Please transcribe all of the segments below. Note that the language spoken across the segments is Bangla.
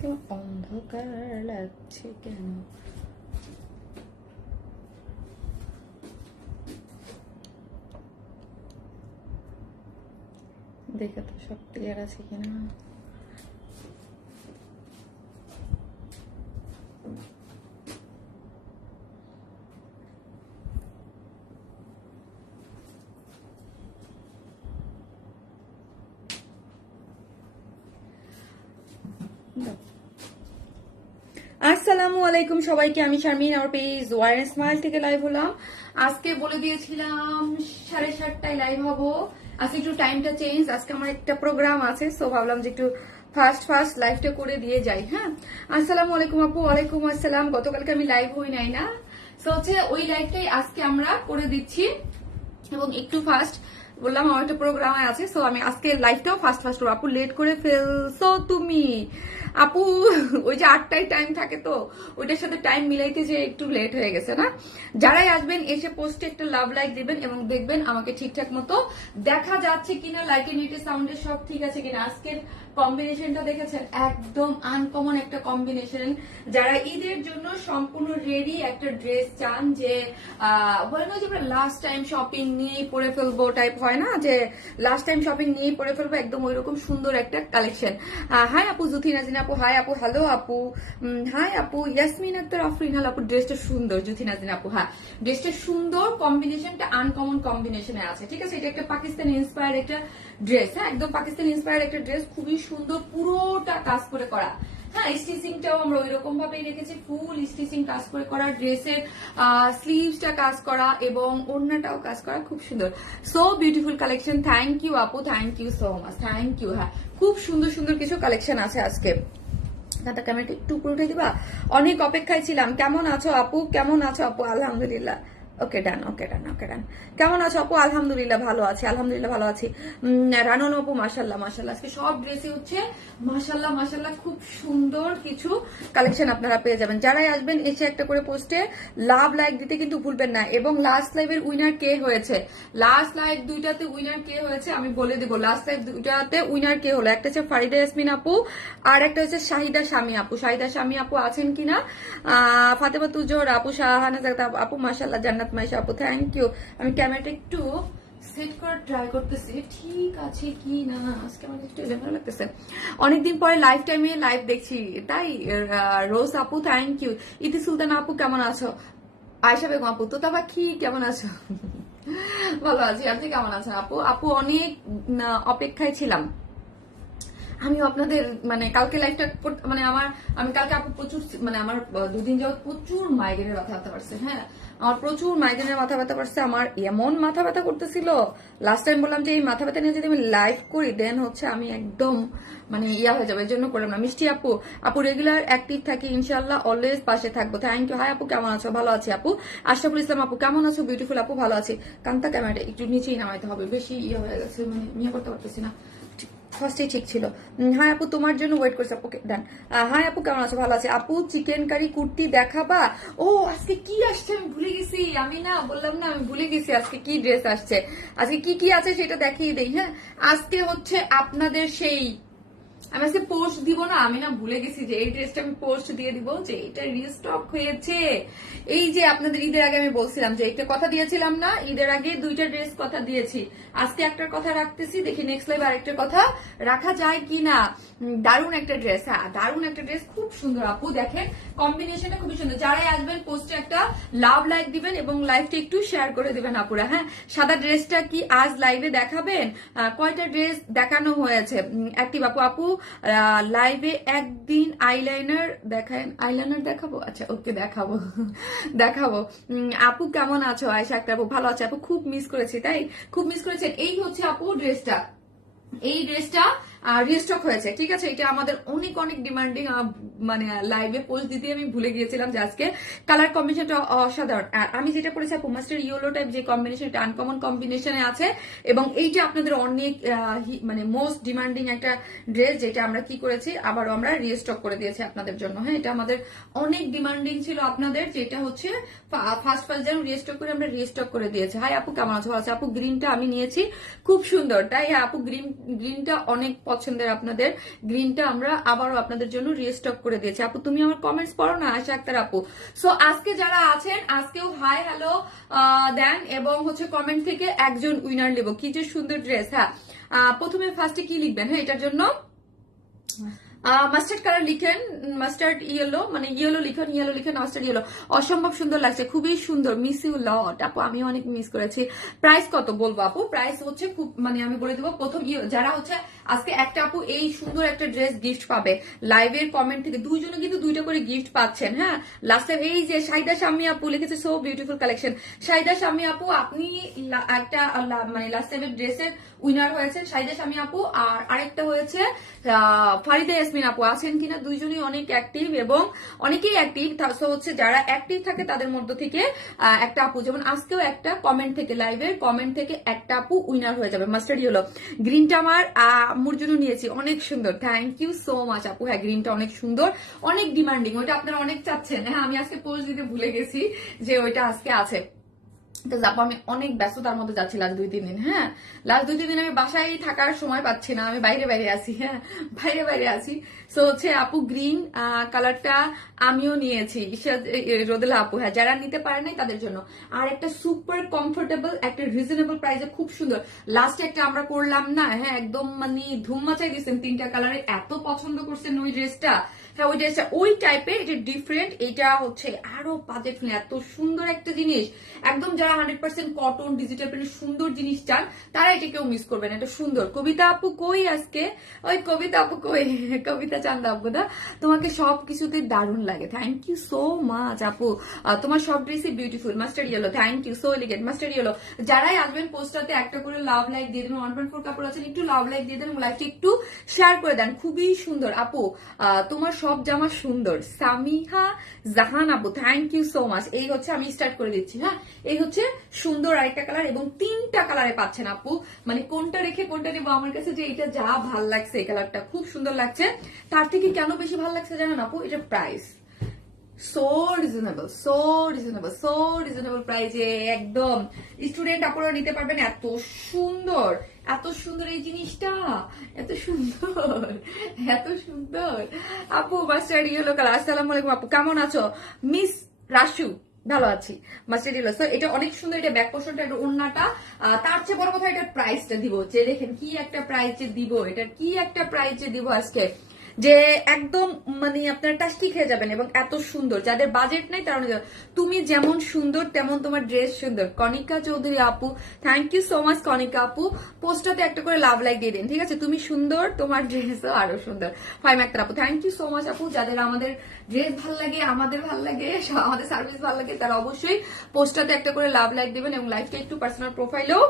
কেমন অন্ধকার লাগছে কেন? দেখে তো সব ক্লিয়ার আছে কিনা। আসসালামু আলাইকুম সবাইকে, আমি শারমিন, আমার পেজ ওয়ার স্মাইল থেকে লাইভ হলাম। আজকে বলে দিয়েছিলাম 7:30টায় লাইভ হবো। আজকে একটু টাইমটা চেঞ্জ, আজকে আমার একটা প্রোগ্রাম আছে, সো ভাবলাম যে একটু ফার্স্ট লাইভটা করে দিয়ে যাই। হ্যাঁ, আসসালামু আলাইকুম আপু। ওয়ালাইকুম আসসালাম। গতকালকে আমি লাইভ হই নাই না, সো হচ্ছে ওই লাইভটাই আজকে আমরা করে দিচ্ছি এবং একটু ফার্স্ট বললাম আমার একটা প্রোগ্রামে আছে, সো আমি আজকে লাইভটাও ফার্স্ট করবো। আপু লেট করে ফেলছো তুমি আপু, ওই যে 8টায় টাইম থাকে তো ওইটার সাথে টাইম মিলাইতে যে একটু লেট হয়ে গেছে না। যারাই আসবেন এসে পোস্টে একটা লাভ লাইক দিবেন এবং দেখবেন আমাকে ঠিকঠাক মতো দেখা যাচ্ছে কিনা, লাইটের নেটের সাউন্ডের সব ঠিক আছে কিনা। আজকের কম্বিনেশনটা দেখেছেন, একদম আনকমন একটা কম্বিনেশন। যারা ঈদের জন্য সম্পূর্ণ রেডি একটা ড্রেস চান, যে বলে না যে লাস্ট টাইম শপিং নিয়েই পরে ফেলবো টাইপ হয় না, যে লাস্ট টাইম শপিং নিয়েই পরে ফেলবো, একদম ওইরকম সুন্দর একটা কালেকশন। হাই আপু জুথি নাজিনা আপু, হাই আপু, হ্যালো আপু, হাই আপু ইয়াসমিন আক্তার আফরিন, হ্যালো আপু। ড্রেসটা সুন্দর জুথি নাজিনা আপু, হ্যাঁ ড্রেসটা সুন্দর, কম্বিনেশনটা আনকমন কম্বিনেশনে আছে, ঠিক আছে। এটা একটা পাকিস্তানি ইন্সপায়ার্ড একটা ড্রেস, হ্যাঁ একদম পাকিস্তানি ইন্সপায়ার্ড একটা ড্রেস, খুবই সুন্দর, পুরোটা কাজ করে করা। হ্যাঁ, স্টিচিংটাও আমরা ওই রকম ভাবেই রেখেছি, ফুল স্টিচিং কাজ করে করা, ড্রেসের স্লিভসটা কাজ করা এবং ওড়নাটাও কাজ করা, খুব সুন্দর। So beautiful collection. Thank you আপু, thank you so much, thank you. হ্যাঁ, খুব সুন্দর সুন্দর কিছু কালেকশন আছে আজকে। ক্যামেরাটা একটু উপরে উঠে দিবা, অনেক অপেক্ষায় ছিলাম। কেমন আছো আপু, কেমন আছো আপু? আলহামদুলিল্লাহ। ওকে ডান, ওকে ডান, ওকে ডান। কেমন আছো আপু? আলহামদুলিল্লাহ ভালো আছি, আলহামদুলিল্লাহ ভালো আছি। রানন আপু মাশাল্লাহ মাশাল্লাহ, আজকে সব ড্রেসে হচ্ছে মাশাল্লাহ মাশাল্লাহ, খুব সুন্দর কিছু কালেকশন আপনারা পেয়ে যাবেন। যারাই আসবেন এসে একটা করে পোস্টে লাভ লাইক দিতে কিন্তু ভুলবেন না। এবং লাস্ট লাইভের উইনার কে হয়েছে, লাস্ট লাইভ দুইটাতে উইনার কে হয়েছে আমি বলে দেবো। লাস্ট লাইভ দুইটাতে উইনার কে হলো, একটা হচ্ছে ফারিদা ইয়াসমিন আপু, আর একটা হচ্ছে শাহিদা শামী আপু। শাহিদা শামী আপু আছেন কিনা? ফাতেমা তুজোর আপু, শাহানা আপু মাশাল্লাহ, জান্নাত মাইশা আপু, থ্যাংক ইউ। আমি ক্যামেরাটা একটু সেট করার ট্রাই করতেছি, ঠিক আছে কি না। আজকে আমার একটু এলোমেলো লাগতেছে, অনেকদিন পরে লাইভ টাইমে লাইভ দেখছি তাই। রোজ আপু থ্যাংক ইউ। ইতি সুলতান আপু কেমন আছো? আয়শা বেগম আপু, তোতা পাখি কেমন আছো? ভালো আছি, আপনি কেমন আছেন আপু? আপু অনেক অপেক্ষায় ছিলাম আমিও আপনাদের, মানে কালকে লাইভটা মানে আমি কালকে আপু প্রচুর, মানে আমার 2 দিন যাবত প্রচুর মাইগ্রেনের মাথা ব্যথা পারছে। হ্যাঁ, আমার প্রচুর মাইগ্রেনের মাথা ব্যথা পারছে, আমার এমন মাথা ব্যথা করতেছিল। লাস্ট টাইম বললাম যে এই মাথা ব্যথা নিয়ে যদি আমি লাইভ করি দেন হচ্ছে আমি একদম মানে ইয়া হয়ে যাবে, এর জন্য করলাম না। মিষ্টি আপু, আপু রেগুলার অ্যাক্টিভ থাকি ইনশাল্লাহ, অলওয়েজ পাশে থাকবো, থ্যাংক ইউ। হাই আপু কেমন আছো? ভালো আছি আপু। আশরাফুল ইসলাম আপু কেমন আছো? বিউটিফুল আপু ভালো আছি। কান্তা ক্যামেরাটা একটু নিচেই নামাইতে হবে, বেশি ইয়ে হয়ে গেছে, মানে ইয়ে করতে পারতেছি না। ফার্স্টে ঠিক ছিল। হ্যাঁ আপু তোমার জন্য ওয়েট করছি, ওকে ডান। হ্যাঁ আপু কেমন আছো? ভালো আছে আপু। চিকেন কারি কুর্তি দেখাবা? ও আজকে কি আসছে আমি ভুলে গেছি, আমি না বললাম না আমি ভুলে গেছি আজকে কি ড্রেস আসছে, আজকে কি কি আছে সেটা দেখিয়ে দেই। হ্যাঁ, আজকে হচ্ছে আপনাদের সেই, আমি আজকে পোস্ট দিব না, আমি না ভুলে গেছি যে এই ড্রেসটা আমি পোস্ট দিয়ে দিব, যে এটা রিস্টক হয়েছে। এই যে আপনাদের ঈদের আগে আমি বলছিলাম যে একটা কথা দিয়েছিলাম না, ঈদের আগে 2টা ড্রেস কথা দিয়েছি, আজকে একটার কথা রাখতেছি, দেখি নেক্সট লাইভ আরেকটার কথা রাখা যায় কিনা। দারুণ একটা ড্রেস, হ্যাঁ দারুণ একটা ড্রেস, খুব সুন্দর আপু, দেখেন কম্বিনেশনটা খুবই সুন্দর। যারাই আসবেন পোস্টে একটা লাভ লাইক দিবেন এবং লাইভটা একটু শেয়ার করে দিবেন আপুরা। হ্যাঁ, সাদা ড্রেসটা কি আজ লাইভে দেখাবেন? কয়টা ড্রেস দেখানো হয়েছে? অ্যাক্টিভ আপু, আপু লাইভে একদিন আইলাইনার দেখায়, আইলাইনার দেখাবো? আচ্ছা ওকে দেখাবো, দেখাবো। আপু কেমন আছো? আয়েশা আক্তার আপু ভালো আছে আপু, খুব মিস করেছি, তাই খুব মিস করেছেন। এই হচ্ছে আপু ড্রেসটা, এই ড্রেসটা রিস্টক হয়েছে, ঠিক আছে। এটা আমাদের অনেক অনেক ডিমান্ডিং, মানে লাইভে পোস্ট দিতে আমি ভুলে গিয়েছিলাম যে আজকে কালার কম্বিনেশনটা অসাধারণ। আর আমি যেটা করেছি আপু মাস্টার ইয়েলো টাইপ যে কম্বিনেশন, এটা আনকমন কম্বিনেশনে আছে এবং এইটা আপনাদের অনেক মানে মোস্ট ডিমান্ডিং একটা ড্রেস, যেটা আমরা কি করেছি আবারও আমরা রিস্টক করে দিয়েছি আপনাদের জন্য। হ্যাঁ, এটা আমাদের অনেক ডিমান্ডিং ছিল আপনাদের, যেটা হচ্ছে ফার্স্ট যেন রিস্টক করে আমরা রিস্টক করে দিয়েছি। হাই আপু, কেমন আছো? আচ্ছা আপু, গ্রিনটা আমি নিয়েছি, খুব সুন্দর তাই। হ্যাঁ আপু, গ্রিনটা অনেক পছন্দের আপনাদের, গ্রিনটা আমরা আবারও আপনাদের জন্য রিস্টক করে দিয়েছি। আপু তুমি আমার কমেন্টস পড়ো না, আশা আক্তার আপু। সো আজকে যারা আছেন আজকেও হাই হ্যালো দেন এবং হচ্ছে কমেন্ট থেকে একজন উইনার নেব। কি যে সুন্দর ড্রেস। হ্যাঁ, প্রথমে ফার্স্টে কি লিখবেন? হ্যাঁ, এটার জন্য মাস্টার্ড কালার লিখেন, মাস্টার্ড ইয়েলো, মানে ইয়েলো লিখেন, ইয়েলো লিখেন, মাস্টার্ড ইয়েলো। অসম্ভব সুন্দর লাগছে, খুবই সুন্দর। মিস ইউ লট আপু, আমি অনেক মিস করেছি। প্রাইস কত বলবো আপু? প্রাইস হচ্ছে খুব মানে আমি বলে দেবো, প্রথম যারা হচ্ছে আজকে একটা আপু এই সুন্দর একটা ড্রেস গিফট পাবে লাইভের কমেন্ট থেকে, দুইজনে কিন্তু দুইটা করে গিফট পাচ্ছেন। হ্যাঁ, লাস্টে এই যে শাহিদা শাম্মী আপু লিখেছে so beautiful collection. Shahida Shammi আপু, আপনি একটা মানে লাস্ট টাইমের ড্রেসের উইনার হয়েছেন শাহিদা শাম্মী আপু, আর আরেকটা হয়েছে ফারিদা ইয়াসমিন আপু। আছেন কিনা দুইজনই অনেক অ্যাক্টিভ এবং অনেকেই অ্যাক্টিভ। হচ্ছে যারা অ্যাক্টিভ থাকে তাদের মধ্য থেকে একটা আপু, যেমন আজকেও একটা কমেন্ট থেকে লাইভের কমেন্ট থেকে একটা আপু উইনার হয়ে যাবে। মাস্টার্ড ইয়েলো গ্রিনটা আমার আম্মুর জন্য নিয়েছি, অনেক সুন্দর। থ্যাংক ইউ সো মাচ আপু। হ্যাঁ, গ্রিনটা অনেক সুন্দর, অনেক ডিমান্ডিং, ওইটা আপনারা অনেক চাচ্ছেন। হ্যাঁ, আমি আজকে পোস্ট দিতে ভুলে গেছি যে ওইটা আজকে আছে। তো যাবো, আমি অনেক ব্যস্ততার মধ্যে যাচ্ছি লাস্ট 2-3 দিন। হ্যাঁ, লাস্ট 2-3 দিন আমি বাসায় থাকার সময় পাচ্ছি না, আমি বাইরে বাইরে আছি। হ্যাঁ, বাইরে বাইরে আছি। সো হচ্ছে আপু গ্রিন কালারটা আমিও নিয়েছি, রোদেলা আপু। হ্যাঁ, যারা নিতে পারে নাই তাদের জন্য। আর একটা সুপার কমফোর্টেবল একটা রিজনেবল প্রাইসে খুব সুন্দর লাস্টে একটা আমরা করলাম না। হ্যাঁ, একদম মানে ধুম মাচাই দিচ্ছেন, 3টা কালারে এত পছন্দ করছেন ওই ড্রেসটা। হ্যাঁ, ওই ড্রেসটা ওই টাইপের, এটা ডিফারেন্ট, এটা হচ্ছে আরো বাজেট ফ্রেন্ডলি, এত সুন্দর একটা জিনিস। একদম যারা 100% কটন ডিজিটাল প্রিন্ট সুন্দর জিনিস চান তারা এটা কেউ মিস করবেন। এটা সুন্দর। কবিতা আপু কই আজকে? ওই কবিতা আপু কই? কবিতা চান্দা আপু দা, তোমাকে সব কিছুতে দারুণ লাগে। থ্যাংক ইউ সো মাচ আপু, তোমার সব ড্রেসই beautiful. Mustard yellow, thank you so elegant. Mustard yellow, যারাই আসবেন পোস্টারতে একটা করে লাভ লাইক দিয়ে দেবেন। 1.4 কাপড় আছেন, একটু লাভ লাইক দিয়ে দেন, লাইকটা একটু শেয়ার করে দেন। খুবই সুন্দর আপু, তোমার সব জামা সুন্দর। সামিহা জাহান আপু, থ্যাংক ইউ সো মাচ। এই হচ্ছে আমি স্টার্ট করে দিচ্ছি। হ্যাঁ, এই হচ্ছে সুন্দর আরেকটা কালার এবং 3টা কালারে পাচ্ছেন আপু। মানে কোনটা রেখে কোনটা নেবো, আমার কাছে যে এটা যা ভাল লাগছে, এই কালারটা খুব সুন্দর লাগছে। তার থেকে কেন বেশি ভাল লাগছে জানেন আপু? এটা price so reasonable, so reasonable, so reasonable প্রাইসে একদম স্টুডেন্ট আপনারা নিতে পারবেন। এত সুন্দর, এত সুন্দর এই জিনিসটা, এত সুন্দর, এত সুন্দর আপু। Master yellow colour. আসসালামু আলাইকুম আপু, কেমন আছো? মিস রাশু, ভালো আছি। মাস্টার ইয়েলো, এটা অনেক সুন্দর। এটা ব্যাক পোর্শনটা, এটা ওন্নাটা। তার চেয়ে বড় কথা এটার প্রাইসটা দিব, যে দেখেন কি একটা প্রাইসে দিব, এটা কি একটা প্রাইসে দিব আজকে, যে একদম মানে আপনার টাস্টি খেয়ে যাবেন। এবং এত সুন্দর, যাদের বাজেট নাই তারা নিতে। তুমি যেমন সুন্দর তেমন তোমার ড্রেস সুন্দর। কনিকা চৌধুরী আপু, thank you so much Kanika আপু। পোস্টটাতে একটা করে লাভ লাইক দিয়ে দিন, ঠিক আছে? তুমি সুন্দর, তোমার ড্রেসও আরো সুন্দর। ফাইম আক্তার আপু, থ্যাংক ইউ সো মাচ আপু। যাদের আমাদের ড্রেস ভাল লাগে, আমাদের ভাল লাগে, আমাদের সার্ভিস ভাল লাগে, তারা অবশ্যই পোস্টটাতে একটা করে লাভ লাইক দিবেন এবং লাইফটা একটু পার্সোনাল প্রোফাইলেও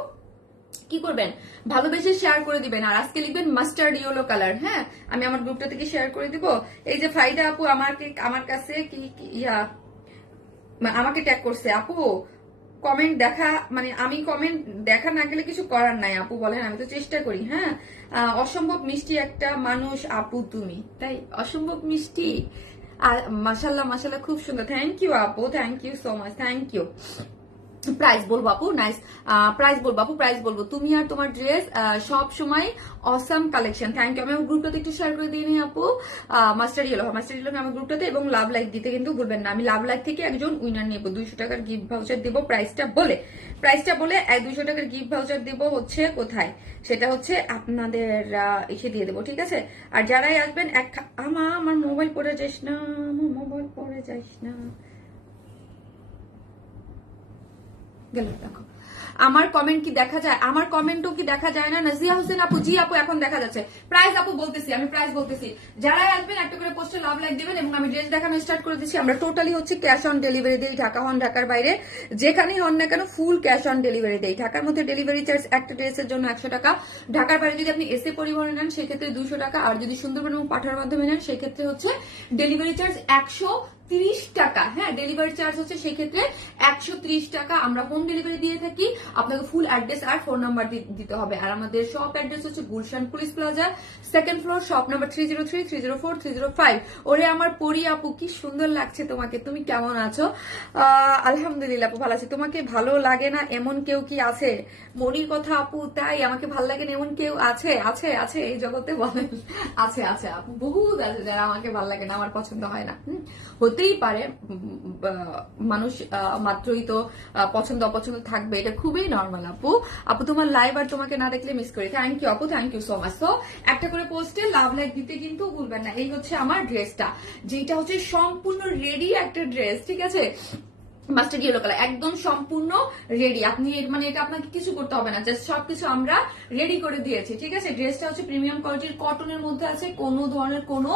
কি করবেন, ভালোবেসে শেয়ার করে দিবেন। আর আজকে লিখবেন মাস্টার্ড ইয়েলো কালার। হ্যাঁ, আমি আমার গ্রুপটা থেকে শেয়ার করে দিব। এই যে ফাইদা আপু আমার কাছে কি আমাকে ট্যাগ করছে আপু। কমেন্ট দেখা মানে আমি কমেন্ট দেখা না গেলে কিছু করার নাই আপু, বলেন, আমি তো চেষ্টা করি। হ্যাঁ, অসম্ভব মিষ্টি একটা মানুষ আপু তুমি, তাই অসম্ভব মিষ্টি। আর মাশাল্লাহ মাশাল্লাহ, খুব সুন্দর। থ্যাংক ইউ আপু, thank you so much, thank you. Price বলবো আপু? নাইস। প্রাইস বলবো আপু, প্রাইস বলবো। তুমি আর তোমার ড্রেস সব সময় অসাম কালেকশন। Thank you. আমি আমার গ্রুপটাতে একটু শেয়ার করে দিয়ে নিই আপু। মাস্টার ইয়েলো আমার গ্রুপটাতে, এবং লাভ লাইক দিতে কিন্তু ভুলবেন না। আমি লাভ লাইক থেকে একজন উইনার নিয়ে 200 টাকার গিফট ভাউচার দিব। প্রাইসটা বলে 200 টাকার গিফট ভাউচার দিব হচ্ছে কোথায়, সেটা হচ্ছে আপনাদের এসে দিয়ে দেবো, ঠিক আছে? আর যারাই আসবেন আমার মোবাইল পড়ে যাস না, আমার মোবাইল পড়ে যাস না, গেল দেখো। আমার কমেন্ট কি দেখা যায়? আমার কমেন্টও কি দেখা যায় না? নাজিয়া হোসেন আপু, জি আপু এখন দেখা যাচ্ছে। প্রাইস আপু বলতেছি, আমি প্রাইস বলতেছি, যারাই আসবেন একটা করে পোস্টে লাভ লাইক দিবেন এবং আমি ড্রেস দেখানো স্টার্ট করে দিচ্ছি। আমরা টোটালি হচ্ছে ক্যাশ অন ডেলিভারি দিই, ঢাকা হন ঢাকার বাইরে যেখানেই হন না কেন ফুল ক্যাশ অন ডেলিভারি দেই। ঢাকার মধ্যে ডেলিভারি চার্জ একটা ড্রেসের জন্য 100 টাকা, ঢাকার বাইরে যদি আপনি এসে পরিবহনে নেন সেক্ষেত্রে 200 টাকা, আর যদি সুন্দরবন এবং পাঠার মাধ্যমে নেন সেক্ষেত্রে হচ্ছে ডেলিভারি চার্জ 130 টাকা। হ্যাঁ, ডেলিভারি চার্জ হচ্ছে সেক্ষেত্রে 130 টাকা। আমরা হোম ডেলিভারি দিয়ে থাকি, আপনাকে ফুল অ্যাড্রেস আর ফোন নাম্বার দিতে হবে। আর আমাদের শপ অ্যাড্রেস হচ্ছে Gulshan police plaza, second floor, shop number 303, 304, 305। ওরে আমার পরি আপু, কি সুন্দর লাগছে তোমাকে, তুমি কেমন আছো? আলহামদুলিল্লাহ আপু ভালো আছি। তোমাকে ভালো লাগে না এমন কেউ কি আছে? মনির কথা আপু, তাই আমাকে ভালো লাগে না এমন কেউ আছে? আছে আছে এই জগতে বলেন। আছে আছে আপু, বহুত আছে যারা আমাকে ভালো লাগে না, আমার পছন্দ হয় না। হতেই পারে, মানুষ মাত্রই তো পছন্দ অপছন্দ থাকবে, এটা খুবই নর্মাল আপু। আপু তোমার লাইভ আর তোমাকে না দেখলে মিস করি। থ্যাংক ইউ আপু, থ্যাংক ইউ সো মাচ। তো একটা করে পোস্টে লাভ লাইক দিতে কিন্তু ভুলবেন না। এই হচ্ছে আমার ড্রেসটা, যেটা হচ্ছে সম্পূর্ণ রেডি একটা ড্রেস, ঠিক আছে? মাস্টার্ড ইয়েলো কালার, একদম সম্পূর্ণ রেডি। আপনি মানে এটা আপনাকে কিছু করতে হবে না, জাস্ট সবকিছু আমরা রেডি করে দিয়েছি, ঠিক আছে? ড্রেসটা হচ্ছে প্রিমিয়াম কোয়ালিটির কটনের মধ্যে আছে, কোনো ধরনের কোনো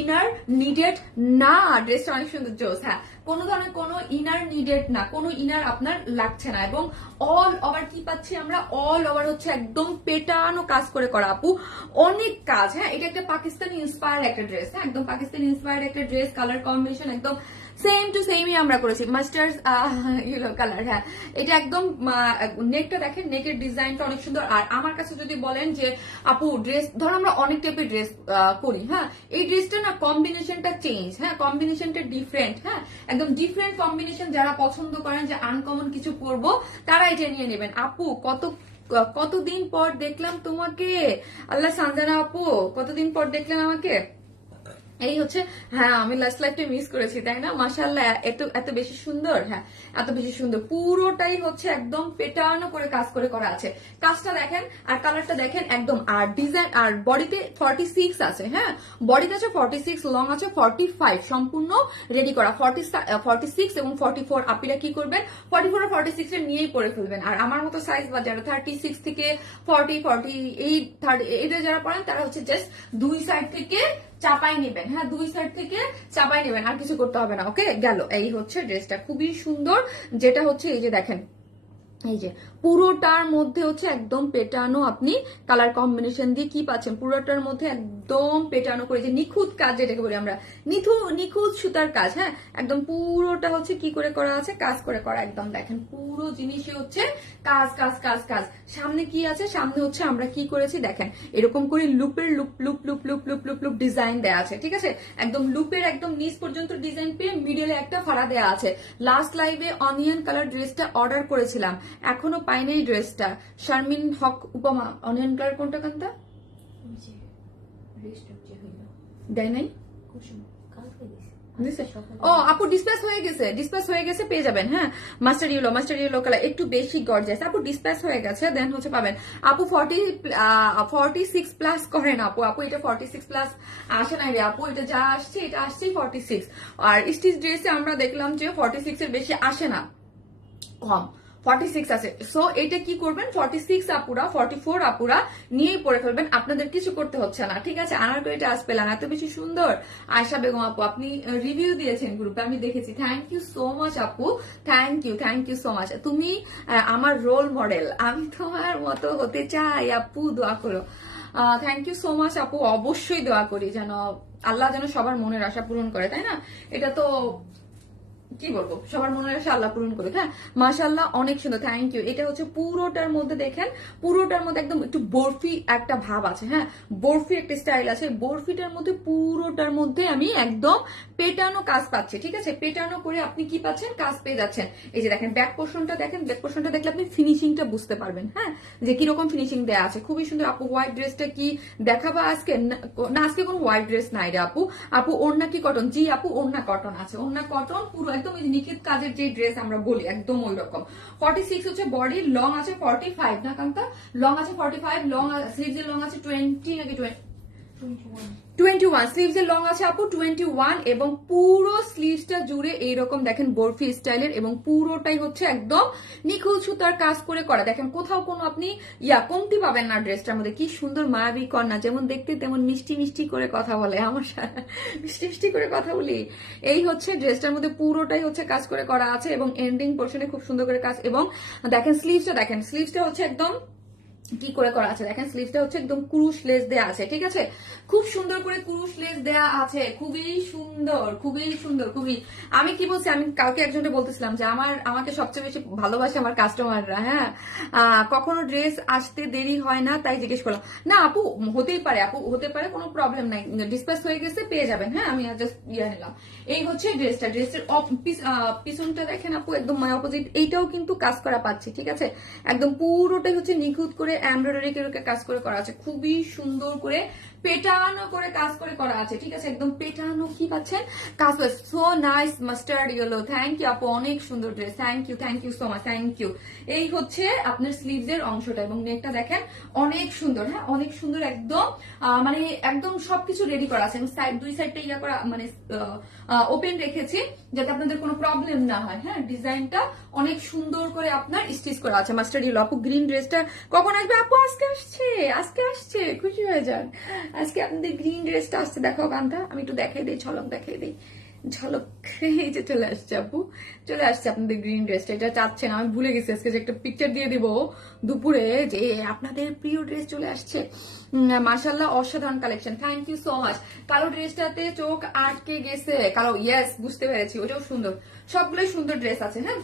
ইনার নিডেড না। ড্রেসটা অনেক সুন্দর, জোস। হ্যাঁ, কোনো ধরনের কোনো ইনার নিডেড না, কোনো ইনার আপনার লাগছে না। এবং অল ওভার কি পাচ্ছি আমরা? অল ওভার হচ্ছে একদম পেটানো কাজ করে করা আপু, অনেক কাজ। হ্যাঁ, এটা একটা পাকিস্তানি ইন্সপায়ার্ড একটা ড্রেস। হ্যাঁ, একদম পাকিস্তানি ইন্সপায়ার্ড একটা ড্রেস, কালার কম্বিনেশন একদম সেম টু সেমই আমরা করেছি, মাস্টার্ড ইয়েলো কালার। হ্যাঁ, এটা একদম নেকটা দেখেন, নেকের ডিজাইনটা অনেক সুন্দর। আর আমার কাছে যদি বলেন যে আপু ড্রেস, ধর আমরা অনেক টাইপের ড্রেস করি, হ্যাঁ, এই ড্রেসটা না কম্বিনেশনটা চেঞ্জ, হ্যাঁ, কম্বিনেশনটা ডিফারেন্ট। হ্যাঁ, একদম ডিফারেন্ট কম্বিনেশন। যারা পছন্দ করেন যে আনকমন কিছু পরবো, তারা এটা নিয়ে নেবেন। আপু কতদিন পর দেখলাম তোমাকে, আল্লাহ সানজানা আপু, কতদিন পর দেখলেন আমাকে? এই হচ্ছে, হ্যাঁ আমি লাস্ট লাইফটা মিস করেছি, তাই না? মাশাআল্লাহ, এত এত বেশি সুন্দর। হ্যাঁ, এত বেশি সুন্দর, পুরোটাই হচ্ছে একদম পেটানো করে কাজ করে করা আছে। কাজটা দেখেন আর কালারটা দেখেন একদম। আর ডিজাইন আর বডিতে 46 আছে। হ্যাঁ, বডিতে আছে 46, লং আছে 45, সম্পূর্ণ রেডি করা। 46 এবং 44 আপনারা কি করবেন? 44 আর 46 এর নিয়েই পরে ফেলবেন। আর আমার মতো সাইজ বা যারা 36 থেকে 40, 48, 30 এটা যারা পড়েন, তারা হচ্ছে জাস্ট দুই সাইড থেকে চাপাই নেবেন। হ্যাঁ, দুই সাইড থেকে চাপাই নেবেন, আর কিছু করতে হবে না। ওকে, গেল। এই হচ্ছে ড্রেসটা, খুবই সুন্দর। যেটা হচ্ছে এই যে দেখেন, এই যে পুরোটার মধ্যে হচ্ছে একদম পেটানো, আপনি কালার কম্বিনেশন দিয়ে কি পাচ্ছেন? পুরোটার মধ্যে একদম পেটানো করে, যে নিখুঁত কাজ যেটাকে বলি আমরা, নিখুঁত সুতার কাজ। হ্যাঁ, একদম পুরোটা হচ্ছে কি করে করা আছে? কাজ করে করা। একদম দেখেন পুরো জিনিসে হচ্ছে কাজ কাজ কাজ কাজ। সামনে কি আছে? সামনে হচ্ছে আমরা কি করেছি দেখেন, এরকম করে লুপের loop loop loop loop loop loop loop design দেওয়া আছে, ঠিক আছে? একদম লুপের একদম নিচ পর্যন্ত ডিজাইন পেয়ে মিডলে একটা ফাড়া দেওয়া আছে। লাস্ট লাইভে অনিয়ন কালার ড্রেসটা অর্ডার করেছিলাম, এখনো পাইনি এই ড্রেসটা। শারমিন হক উপমা, অনিয়ন কালার কোনটা কান্তা? দেয় নাই? ও আপু ডিসপ্যাচ হয়ে গেছে, পেয়ে যাবেন। হ্যাঁ, মাস্টার ইয়েলো কালার, একটু বেশি গর্জিয়াস আপু, ডিসপ্যাচ হয়ে গেছে, দেন হচ্ছে পাবেন। আপু 46 প্লাস করেন আপু। আপু এটা 46 প্লাস আসে নাই রে আপু, এটা যা আসছে এটা আসছেই 46। আর স্টিচ ড্রেসে আমরা দেখলাম যে 46 এর বেশি আসে না, কম 46 আছে। সো এটা কি করবেন? 46 আপুরা, 44 আপুরা নিয়েই পরে ফেলবেন, আপনাদের কিছু করতে হচ্ছে না, ঠিক আছে? আনারকলিটা আজ পেলাম, এত বেশি সুন্দর। আয়শা বেগম আপু, আপনি রিভিউ দিয়েছেন গ্রুপে, আমি দেখেছি। থ্যাংক ইউ সো মাচ আপু, থ্যাংক ইউ সো মাচ। তুমি আমার রোল মডেল, আমি তোমার মতো হতে চাই আপু, দোয়া করো। থ্যাংক ইউ সো মাচ আপু, অবশ্যই দোয়া করি যেন আল্লাহ যেন সবার মনের আশা পূরণ করে, তাই না? এটা তো কি বলবো, সবার মনে আশা আল্লাহ পূরণ করুক। হ্যাঁ, মাশাআল্লাহ, অনেক সুন্দর, থ্যাংক ইউ। এটা হচ্ছে পুরোটার মধ্যে দেখেন, পুরোটার মধ্যে একদম একটু বরফি একটা ভাব আছে। হ্যাঁ, বরফি একটা স্টাইল আছে। বরফিটার মধ্যে পুরোটার মধ্যে আমি একদম পেটানো কাজ পাচ্ছি, ঠিক আছে? পেটানো করে আপনি কি পাচ্ছেন? কাজ পেয়ে যাচ্ছেন। এই যে দেখেন ব্যাক পোর্শনটা দেখেন, ব্যাক পোর্শনটা দেখলে আপনি ফিনিশিংটা বুঝতে পারবেন। হ্যাঁ, যে কিরকম ফিনিশিং দেওয়া আছে, খুবই সুন্দর। আপু হোয়াইট ড্রেসটা কি দেখাবা আজকে? না, আজকে কোনো হোয়াইট ড্রেস নাই রে আপু। আপু ওড়না কি কটন? জি আপু, ওড়না কটন আছে, ওড়না কটন পুরো একদম নিখুঁত কাজের যে ড্রেস আমরা বলি, একদম ওই রকম। 46 হচ্ছে বডি, লং আছে 45 না কান্তা? লং আছে 45, লং স্লিভস এর লং আছে 20 নাকি 21 স্লিভস এর লং আছে আপু 21 এবং পুরো স্লিভসটা জুড়ে এইরকম দেখেন বরফি স্টাইলের এবং পুরোটাই হচ্ছে একদম নিখুঁত সুতার কাজ করে করা। দেখেন কোথাও কোনো আপনি কমতি পাবেন না ড্রেসটার মধ্যে। কি সুন্দর মায়াবী কন্যা, যেমন দেখতে তেমন মিষ্টি মিষ্টি করে কথা বলে আমার মিষ্টি মিষ্টি করে কথা বলি। এই হচ্ছে ড্রেসটার মধ্যে পুরোটাই হচ্ছে কাজ করে করা আছে এবং এন্ডিং পোর্শনে খুব সুন্দর করে কাজ। এবং দেখেন স্লিভসটা হচ্ছে একদম কি করে করা আছে। দেখেন স্লিভসটা হচ্ছে একদম কুরুশ লেস দেয়া আছে, ঠিক আছে, খুব সুন্দর করে কুরুশ লেস দেয়া আছে, খুবই সুন্দর খুবই। আমি কি বলছি, আমি কালকে একজনকে বলতেছিলাম যে আমাকে সবচেয়ে বেশি ভালোবাসে আমার কাস্টমাররা। হ্যাঁ, কখনো ড্রেস আসতে দেরি হয় না, তাই জিজ্ঞেস করলাম। না আপু হতেই পারে, কোনো প্রবলেম নাই, ডিসপ্যাচ হয়ে গেছে পেয়ে যাবেন। হ্যাঁ, আমি জাস্ট নিলাম। এই হচ্ছে ড্রেসের পিছনটা দেখেন আপু একদম অপোজিট, এইটাও কিন্তু কাজ করা পাচ্ছি, ঠিক আছে, একদম পুরোটাই হচ্ছে নিখুঁত করে এমব্রয়ডারি করে কাজ করে করা আছে, খুবই সুন্দর করে পেটানো করে কাজ করে করা আছে, ঠিক আছে, একদম পেটানো কি পাচ্ছেন কাজ। So nice mustard yellow, thank you আপু, অনেক সুন্দর dress, thank you so much, thank you. এই হচ্ছে আপনার স্লিভস এর অংশটা এবং নেকটা দেখেন অনেক সুন্দর। হ্যাঁ, অনেক সুন্দর, একদম মানে একদম সবকিছু রেডি করা আছে। দুই সাইডটা করা মানে ওপেন রেখেছি যাতে আপনাদের কোনো প্রবলেম না হয়। হ্যাঁ, ডিজাইনটা অনেক সুন্দর করে আপনার স্টিচ করা আছে। মাস্টার্ড ইয়েলো আপু, গ্রিন ড্রেসটা কখন আসবে আপু? আজকে আসছে, খুশি হয়ে যান। আজকে আপনাদের গ্রিন ড্রেসটা আসছে। দেখো কান্তা, আমি একটু দেখাই দিই, ঝলক এই যে চলে আসছে আপু, চলে আসছে আপনাদের গ্রিন ড্রেসটা। এটা চাচ্ছেন, আমি ভুলে গেছি আজকে যে একটা পিকচার দিয়ে দিব দুপুরে যে আপনাদের প্রিয় ড্রেস চলে আসছে। মাশাআল্লাহ, অসাধারণ collection, thank you so much. কালো ড্রেসটাতে চোখ আটকে গেছে, কালো, ইয়েস বুঝতে পেরেছি, ওটাও সুন্দর, সবগুলোই সুন্দর ড্রেস আছে। হ্যাঁ,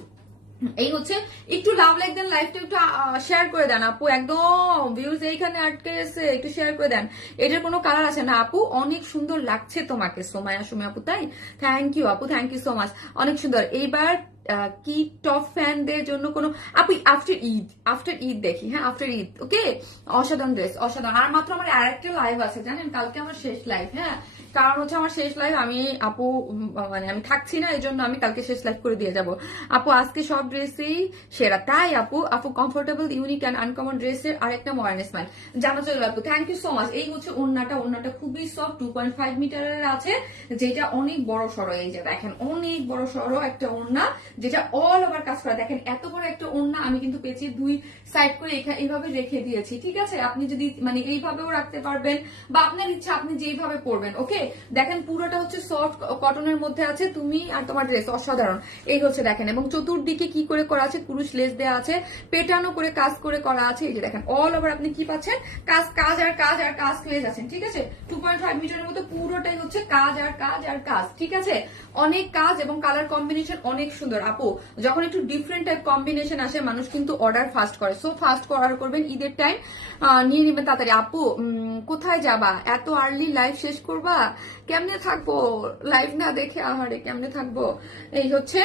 এই হচ্ছে একটু লাভ লাইক দেন, লাইভটা একটু শেয়ার করে দেন আপু, একদম ভিউজ এইখানে আটকে গেছে, একটু শেয়ার করে দেন। এটার কোনো কালার আছে না আপু? অনেক সুন্দর লাগছে তোমাকে সোমায়া সুমি আপু, তাই থ্যাংক ইউ আপু, থ্যাংক ইউ সো মাচ, অনেক সুন্দর। এইবার কি টপ ফ্যানদের জন্য কোনো আপু আফটার ঈদ দেখি। হ্যাঁ, আফটার ঈদ, ওকে, অসাধারণ ড্রেস, অসাধারণ। আর মাত্র আমার আরেকটা লাইভ আছে জানেন, কালকে আমার শেষ লাইভ। হ্যাঁ, কারণ হচ্ছে আমার শেষ লাইভ, আমি আপু মানে আমি থাকছি না, এই জন্য আমি কালকে শেষ লাইভ করে দিয়ে যাব আপু। আজকে সব ড্রেসই সেরা, তাই আপু কমফোর্টেবল, ইউনিক অ্যান্ড আনকমন ড্রেসের আরেকটা মডার্ন স্মাইল জানা চলে আপু, থ্যাংক ইউ সো মাচ। এই হচ্ছে ওড়নাটা খুবই সফট, 2.5 মিটারের আছে, যেটা অনেক বড় সড়ো। এই যে দেখেন অনেক বড় সড়ো একটা ওড়না, যেটা অল ওভার কাজ করা। দেখেন এত বড় একটা ওড়না আমি কিন্তু পেঁচিয়ে দুই সাইড করে এইভাবে রেখে দিয়েছি, ঠিক আছে, আপনি যদি মানে এইভাবেও রাখতে পারবেন বা আপনার ইচ্ছা আপনি যেভাবে পরবেন। ওকে, দেখেন পুরোটা হচ্ছে সফট কটনের মধ্যে আছে, তুমি আর তোমার ড্রেস অসাধারণ। এই হচ্ছে দেখেন, এবং চতুর্দিকে কি করে করা আছে, কুরুশ লেস দেওয়া আছে, পেটানো করে কাজ করে করা আছে। এই যে দেখেন অল ওভার আপনি কি পাচ্ছেন, কাজ পেয়ে যাচ্ছেন, ঠিক আছে। 2.5 মিটারের মতো পুরোটাই হচ্ছে কাজ আর কাজ, ঠিক আছে, অনেক কাজ এবং কালার কম্বিনেশন অনেক সুন্দর আপু। যখন একটু ডিফারেন্ট টাইপ কম্বিনেশন আসে মানুষ কিন্তু অর্ডার ফাস্ট করে, সো ফাস্ট অর্ডার করবেন, ঈদের টাইম নিয়ে নেবেন তাড়াতাড়ি। আপু কোথায় যাবা, এত আর্লি লাইভ শেষ করবা? কেমনে থাকবো লাইভ না দেখে, আহারে কেমনে থাকবো। এই হচ্ছে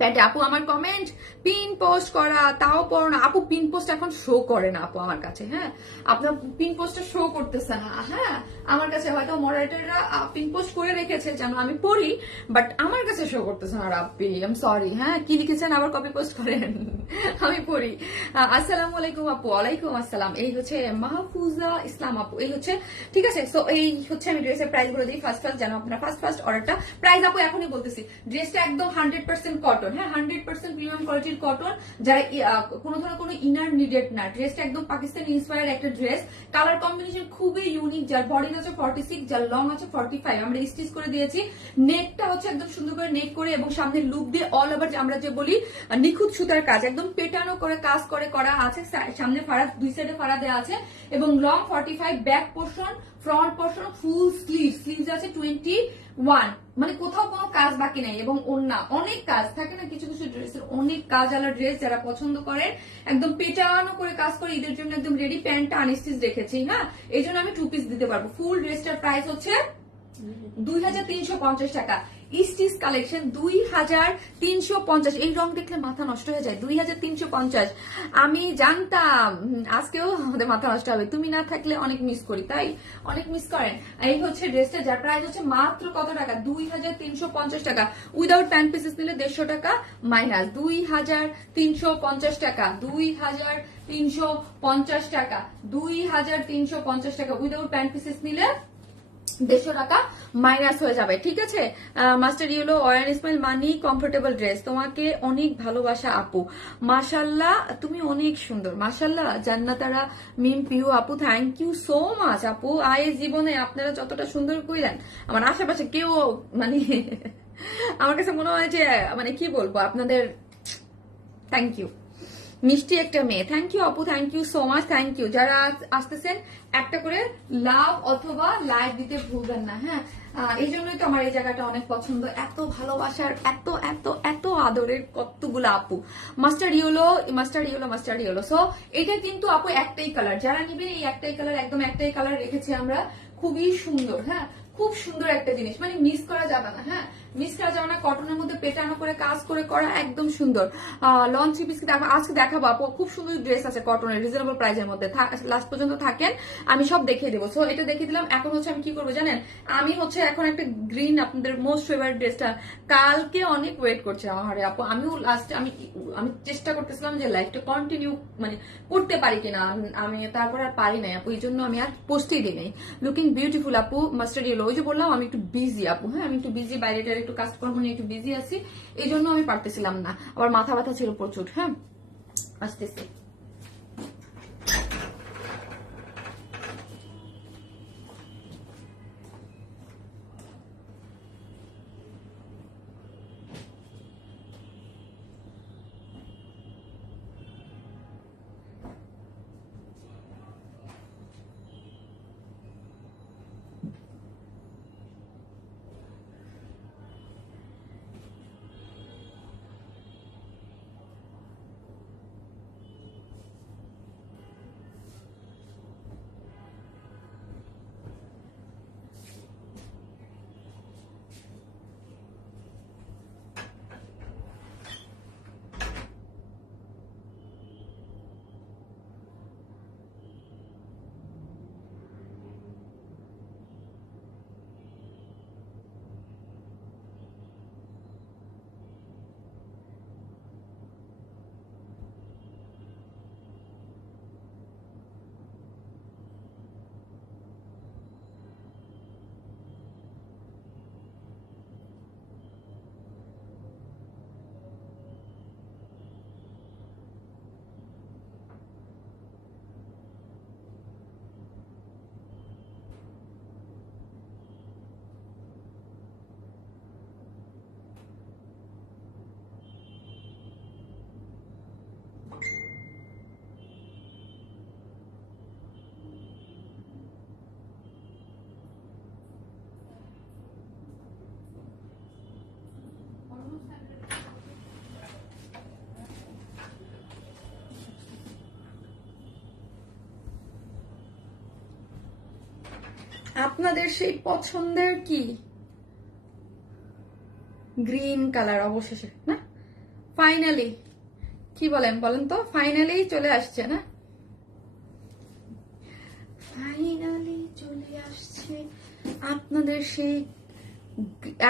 ব্যাটে আপু, আমার কমেন্ট পিন পোস্ট করা তাও পড়ো না আপু, পিন পোস্ট এখন শো করে না আপু আমার কাছে। হ্যাঁ, আপনার পিন পোস্টটা শো করতেছে না। হ্যাঁ, আমার কাছে হয়তো মডারেটররা পিন পোস্ট করে রেখেছে যেন আমি পড়ি, বাট আমার কাছে শো করতেছে না রাব্বি, আই এম সরি। হ্যাঁ, কি লিখেছেন আবার কপি পোস্ট করেন, আমি পড়ি। আসসালামু আলাইকুম আপু। ওয়ালাইকুম আসসালাম। এই হচ্ছে মাহফুজা ইসলাম আপু, এই হচ্ছে, ঠিক আছে। সো এই হচ্ছে আমি ড্রেসের প্রাইস বলে দিই ফার্স্ট যেন আপনারা ফার্স্ট অর্ডারটা। প্রাইস আপু এখনই বলতেছি, ড্রেসটা একদম 100% কটন। হ্যাঁ, 100% প্রিমিয়াম কোয়ালিটির কটন, যারা কোনো ধরনের কোনো ইনার নিডেড না। ড্রেসটা একদম পাকিস্তানি ইন্সপায়ার্ড একটা ড্রেস, কালার কম্বিনেশন খুবই ইউনিক, যার বডি আছে 46, যার লং আছে 45, আমরা স্টিচ করে দিয়েছি। নেকটা হচ্ছে একদম সুন্দর করে নেক করে এবং সামনে লুপ দিয়ে অল ওভার আমরা যে বলি নিখুঁত সুতার কাজ, একদম পেটানো করে কাজ করে করা আছে। সামনে ফাড়া, দুই সাইডে ফাড়া দেওয়া আছে এবং long 45, back portion, front portion ফুল স্লিভস আছে 21, মানে কোথাও কোনো কাজ বাকি নাই। এবং ওড়না অনেক কাজ থাকে না কিছু কিছু ড্রেসের, অনেক কাজ আলা ড্রেস, যারা পছন্দ করেন একদম পেটানো করে কাজ করে ঈদের জন্য একদম রেডি। প্যান্টটা আনস্টিচ রেখেছি। হ্যাঁ, এই জন্য আমি 2 পিস দিতে পারবো। ফুল ড্রেসটার প্রাইস হচ্ছে 2350 টাকা। Stitch collection 2350। এই রং দেখলে মাথা নষ্ট হয়ে যায়। 2350। আমি জানতাম আজকেও আমাদের মাথা নষ্ট হবে, তুমি না থাকলে অনেক মিস করি, তাই অনেক মিস করেন। এই হচ্ছে ড্রেসটা, যার প্রাইস হচ্ছে মাত্র কত টাকা, 2350 টাকা। উইদাউট প্যান্ট পিসেস নিলে 150 টাকা মাইনাস, 2350 টাকা, 2350 টাকা, 2350 টাকা। উইদাউট প্যান্ট পিসেস নিলে 150 টাকা মাইনাস হয়ে যাবে, ঠিক আছে। মাস্টার ইয়েলো ওয়ান স্মাইল মানি কমফোর্টেবল ড্রেস, তোমাকে অনেক ভালোবাসা আপু, মাশাল্লাহ তুমি অনেক সুন্দর, মাশাল্লাহ। জান্নাতারা মিম পিউ আপু, থ্যাংক ইউ সো মাচ আপু। আয় জীবনে আপনারা যতটা সুন্দর কইলেন, আমার আশেপাশে কেউ মানে আমার কাছে মনে হয় যে মানে কি বলবো আপনাদের, থ্যাংক ইউ। মিষ্টি একটা মেয়ে, থ্যাংক ইউ আপু, thank you so much, thank you. যারা আসতেছেন একটা করে লাভ অথবা লাইক দিতে ভুলবেন না, হ্যাঁ। এই জন্যই তো আমার এই জায়গাটা অনেক পছন্দ, এত ভালোবাসার, এত এত এত আদরের কতগুলো আপু। Master yellow, master yellow, master yellow. So এটা কিন্তু আপু একটাই কালার, যারা নিবেন এই একটাই কালার, একদম একটাই কালার রেখেছি আমরা। খুবই সুন্দর, হ্যাঁ খুব সুন্দর একটা জিনিস, মানে মিস করা যাবে না, হ্যাঁ মিস করা যাবে না। কটনের মধ্যে পেটানো করে কাজ করে করা, একদম সুন্দর। লঞ্চ পিসকে আজকে দেখাবো আপু, খুব সুন্দর ড্রেস আছে কটনের রিজনেবল প্রাইসের মধ্যে। লাস্ট পর্যন্ত থাকেন, আমি সব দেখিয়ে দেবো। সো এটা দেখিয়ে দিলাম। এখন হচ্ছে আমি কি করবো জানেন, আমি হচ্ছে এখন একটা গ্রিন, আপনাদের মোস্ট ফেভারিট ড্রেসটা কালকে অনেক ওয়েট করছে আমার আপু। আমিও লাস্টে আমি চেষ্টা করতেছিলাম যে লাইফটা কন্টিনিউ মানে করতে পারি কিনা, আমি তারপরে আর পারি নাই আপু, এই জন্য আমি আর পোস্টই দিই নাই। লুকিং বিউটিফুল আপু, মাস্টার ইয়েলো। ওই যে বললাম আমি একটু বিজি আপু, হ্যাঁ আমি একটু বিজি, বাইরেটার একটু কাজকর্ম নিয়ে একটু বিজি আছি, এই জন্য আমি পারতেছিলাম না। আবার মাথা ব্যথা ছিল প্রচুর, হ্যাঁ আসতেছি। আপনাদের সেই পছন্দের কি গ্রিন কালার অবশেষে না, ফাইনালি কি বলেন বলেন তো, ফাইনালি চলে আসছে না, ফাইনালি চলে আসছে আপনাদের সেই।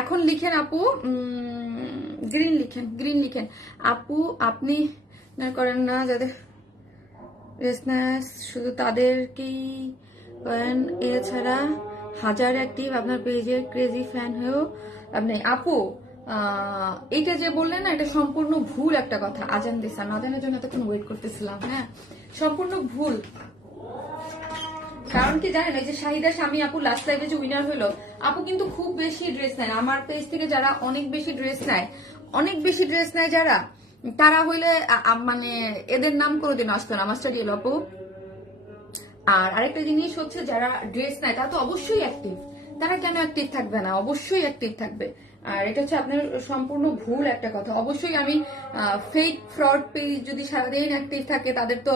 এখন লিখেন আপু, গ্রিন লিখেন, গ্রিন লিখেন আপু। আপনি করেন না যাদের রেসনেস, শুধু তাদেরকেই করেন, এছাড়া হাজার অ্যাক্টিভ আপনার পেজের ক্রেজি ফ্যান হয়েও আপনি আপু। এটা যে বললেন না, এটা সম্পূর্ণ ভুল একটা কথা। আজান দিসান, আজানের জন্য এতক্ষণ ওয়েট করতেছিলাম, হ্যাঁ সম্পূর্ণ ভুল। কারণ কি জানেন, এই যে শাহিদা স্বামী আপু লাস্ট লাইভে যে উইনার হলো, আপু কিন্তু খুব বেশি ড্রেস নেয় আমার পেজ থেকে। যারা অনেক বেশি ড্রেস নেয়, অনেক বেশি ড্রেস নেয় যারা, তারা হইলে মানে এদের নাম কোনোদিন আসতো না, মাস্টার ইয়েলো আপু। আর আরেকটা জিনিস হচ্ছে, যারা ড্রেস নেয় তারা তো অবশ্যই অ্যাক্টিভ, তারা কেন অ্যাক্টিভ থাকবে না, অবশ্যই অ্যাক্টিভ থাকবে। আর এটা হচ্ছে আপনার সম্পূর্ণ ভুল একটা কথা। অবশ্যই আমি ফেক ফ্রড পেজ যদি সারাদিন অ্যাক্টিভ থাকে তাদের তো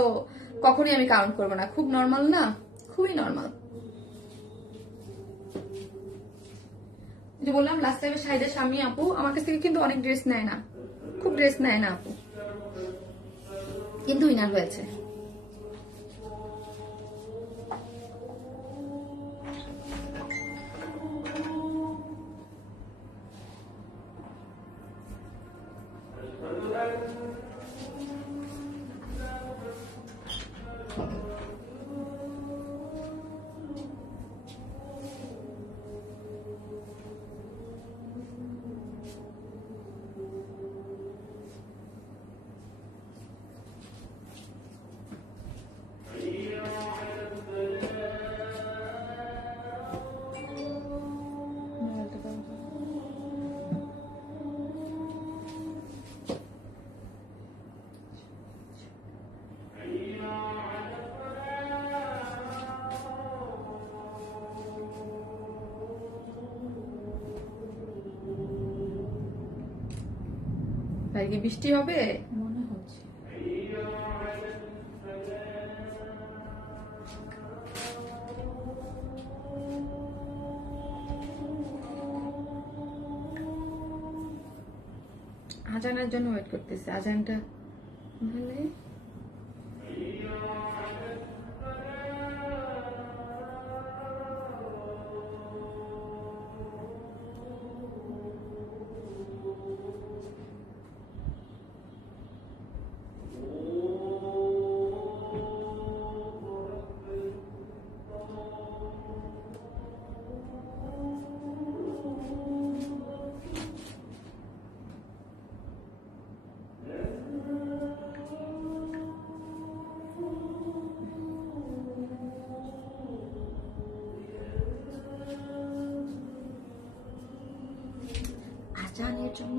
কখনোই আমি কাউন্ট করবো না। খুব নর্মাল না, খুবই নর্মাল। যে বললাম লাস্ট টাইমে শাহিদা স্বামী আপু আমার কাছ থেকে কিন্তু অনেক ড্রেস নেয় না, খুব ড্রেস নেয় না আপু, কিন্তু উইনার হয়েছে। তাই কি বৃষ্টি হবে মনে হচ্ছে? আজানের জন্য ওয়েট করতেছে, আজানটা হলে আজানের জন্য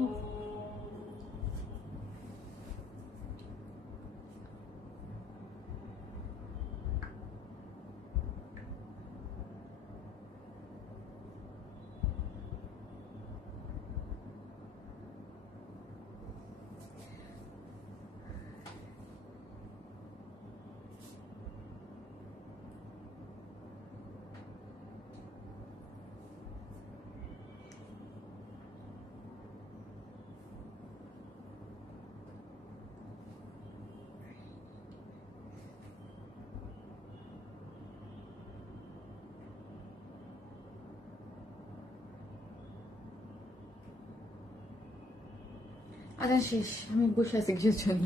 আজান শেষ, আমি বসে আছি কিছুর জন্য।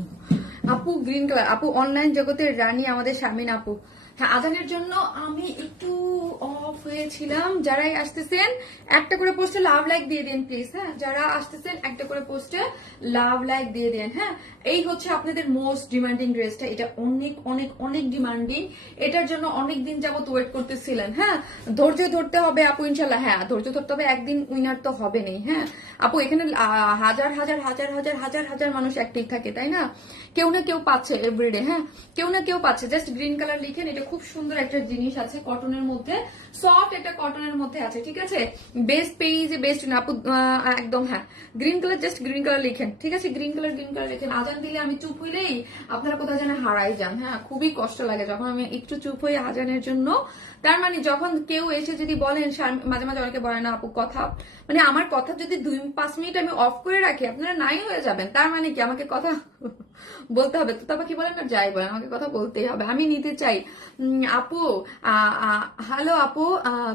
আপু গ্রিন কালার, আপু অনলাইন জগতের রানী আমাদের শামিন আপু। হ্যাঁ আজানের জন্য আমি একটু অফ হয়েছিলাম। যারাই আসতেছেন একটা করে পোস্টে লাভ লাইক দিয়ে দেন প্লিজ। হ্যাঁ যারা আসতেছেন একটা করে পোস্টে লাভ লাইক দিয়ে দেন। হ্যাঁ এই হচ্ছে আপনাদের মোস্ট ডিমান্ডিং ড্রেসটা, এটা অনেক অনেক অনেক ডিমান্ডিং, এটার জন্য অনেক দিন যাবত ওয়েট করতেছিলেন। হ্যাঁ ধৈর্য ধরতে হবে আপু ইনশাল্লাহ, হ্যাঁ ধৈর্য ধরতে হবে, একদিন উইনার তো হবে নেই। হ্যাঁ আপু এখানে হাজার হাজার হাজার হাজার হাজার হাজার মানুষ অ্যাক্টিভ থাকে তাই না, কেউ না কেউ পাচ্ছে এভরিডে। হ্যাঁ কেউ না কেউ পাচ্ছে, জাস্ট গ্রিন কালার লিখেন, এটা খুব সুন্দর একটা জিনিস আছে, কটনের মধ্যে সফট, এটা কটনের মধ্যে আছে, ঠিক আছে। বেস্ট পেজে বেস্ট আপু একদম। হ্যাঁ green colour, just green colour লিখেন, ঠিক আছে, গ্রিন কালার লিখেন। আজান দিলে আমি চুপ হইলেই আপনারা কোথাও যেন হারাই যান। হ্যাঁ খুবই কষ্ট লাগে যখন আমি একটু চুপ হই আজানের জন্য। তার মানে যখন কেউ এসে যদি বলেন, মাঝে মাঝে অনেকে বলে না আপু কথা, মানে আমার কথা যদি 2-5 মিনিট আমি অফ করে রাখি আপনারা নাই হয়ে যাবেন, তার মানে কি আমাকে কথা বলতে হবে। তো তারপর কি বলেন না, যাই বলেন আমাকে কথা বলতেই হবে, আমি নিতে চাই। আপু হ্যালো আপু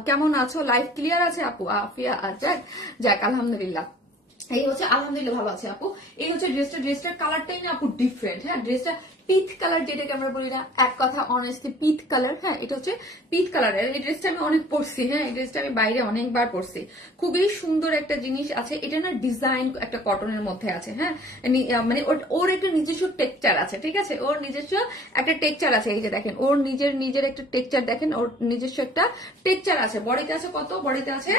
কেমন আছো, লাইফ ক্লিয়ার আছে আপু, আফিয়া যাক যাক আলহামদুলিল্লাহ। এই হচ্ছে আলহামদুলিল্লাহ ভালো আছে আপু। এই হচ্ছে ড্রেসটার কালারটাই না আপু ডিফারেন্ট। হ্যাঁ ড্রেসটা পিচ কালার, যেটাকে আমরা বলি না এক কথা অনেস্টলি পিচ কালার। হ্যাঁ এটা হচ্ছে পিচ কালারের। এই ড্রেসটা আমি অনেক পরছি, হ্যাঁ এই ড্রেসটা আমি বাইরে অনেকবার পরছি, খুবই সুন্দর একটা জিনিস আছে। এটা না ডিজাইন একটা কটনের মধ্যে আছে। হ্যাঁ মানে ওর একটা নিজস্ব টেক্সচার আছে, ঠিক আছে, ওর নিজস্ব একটা টেক্সচার আছে। এই যে দেখেন ওর নিজের একটা টেক্সচার, দেখেন ওর নিজস্ব একটা টেক্সচার আছে। বডিতে আছে কত, বডিতে আছে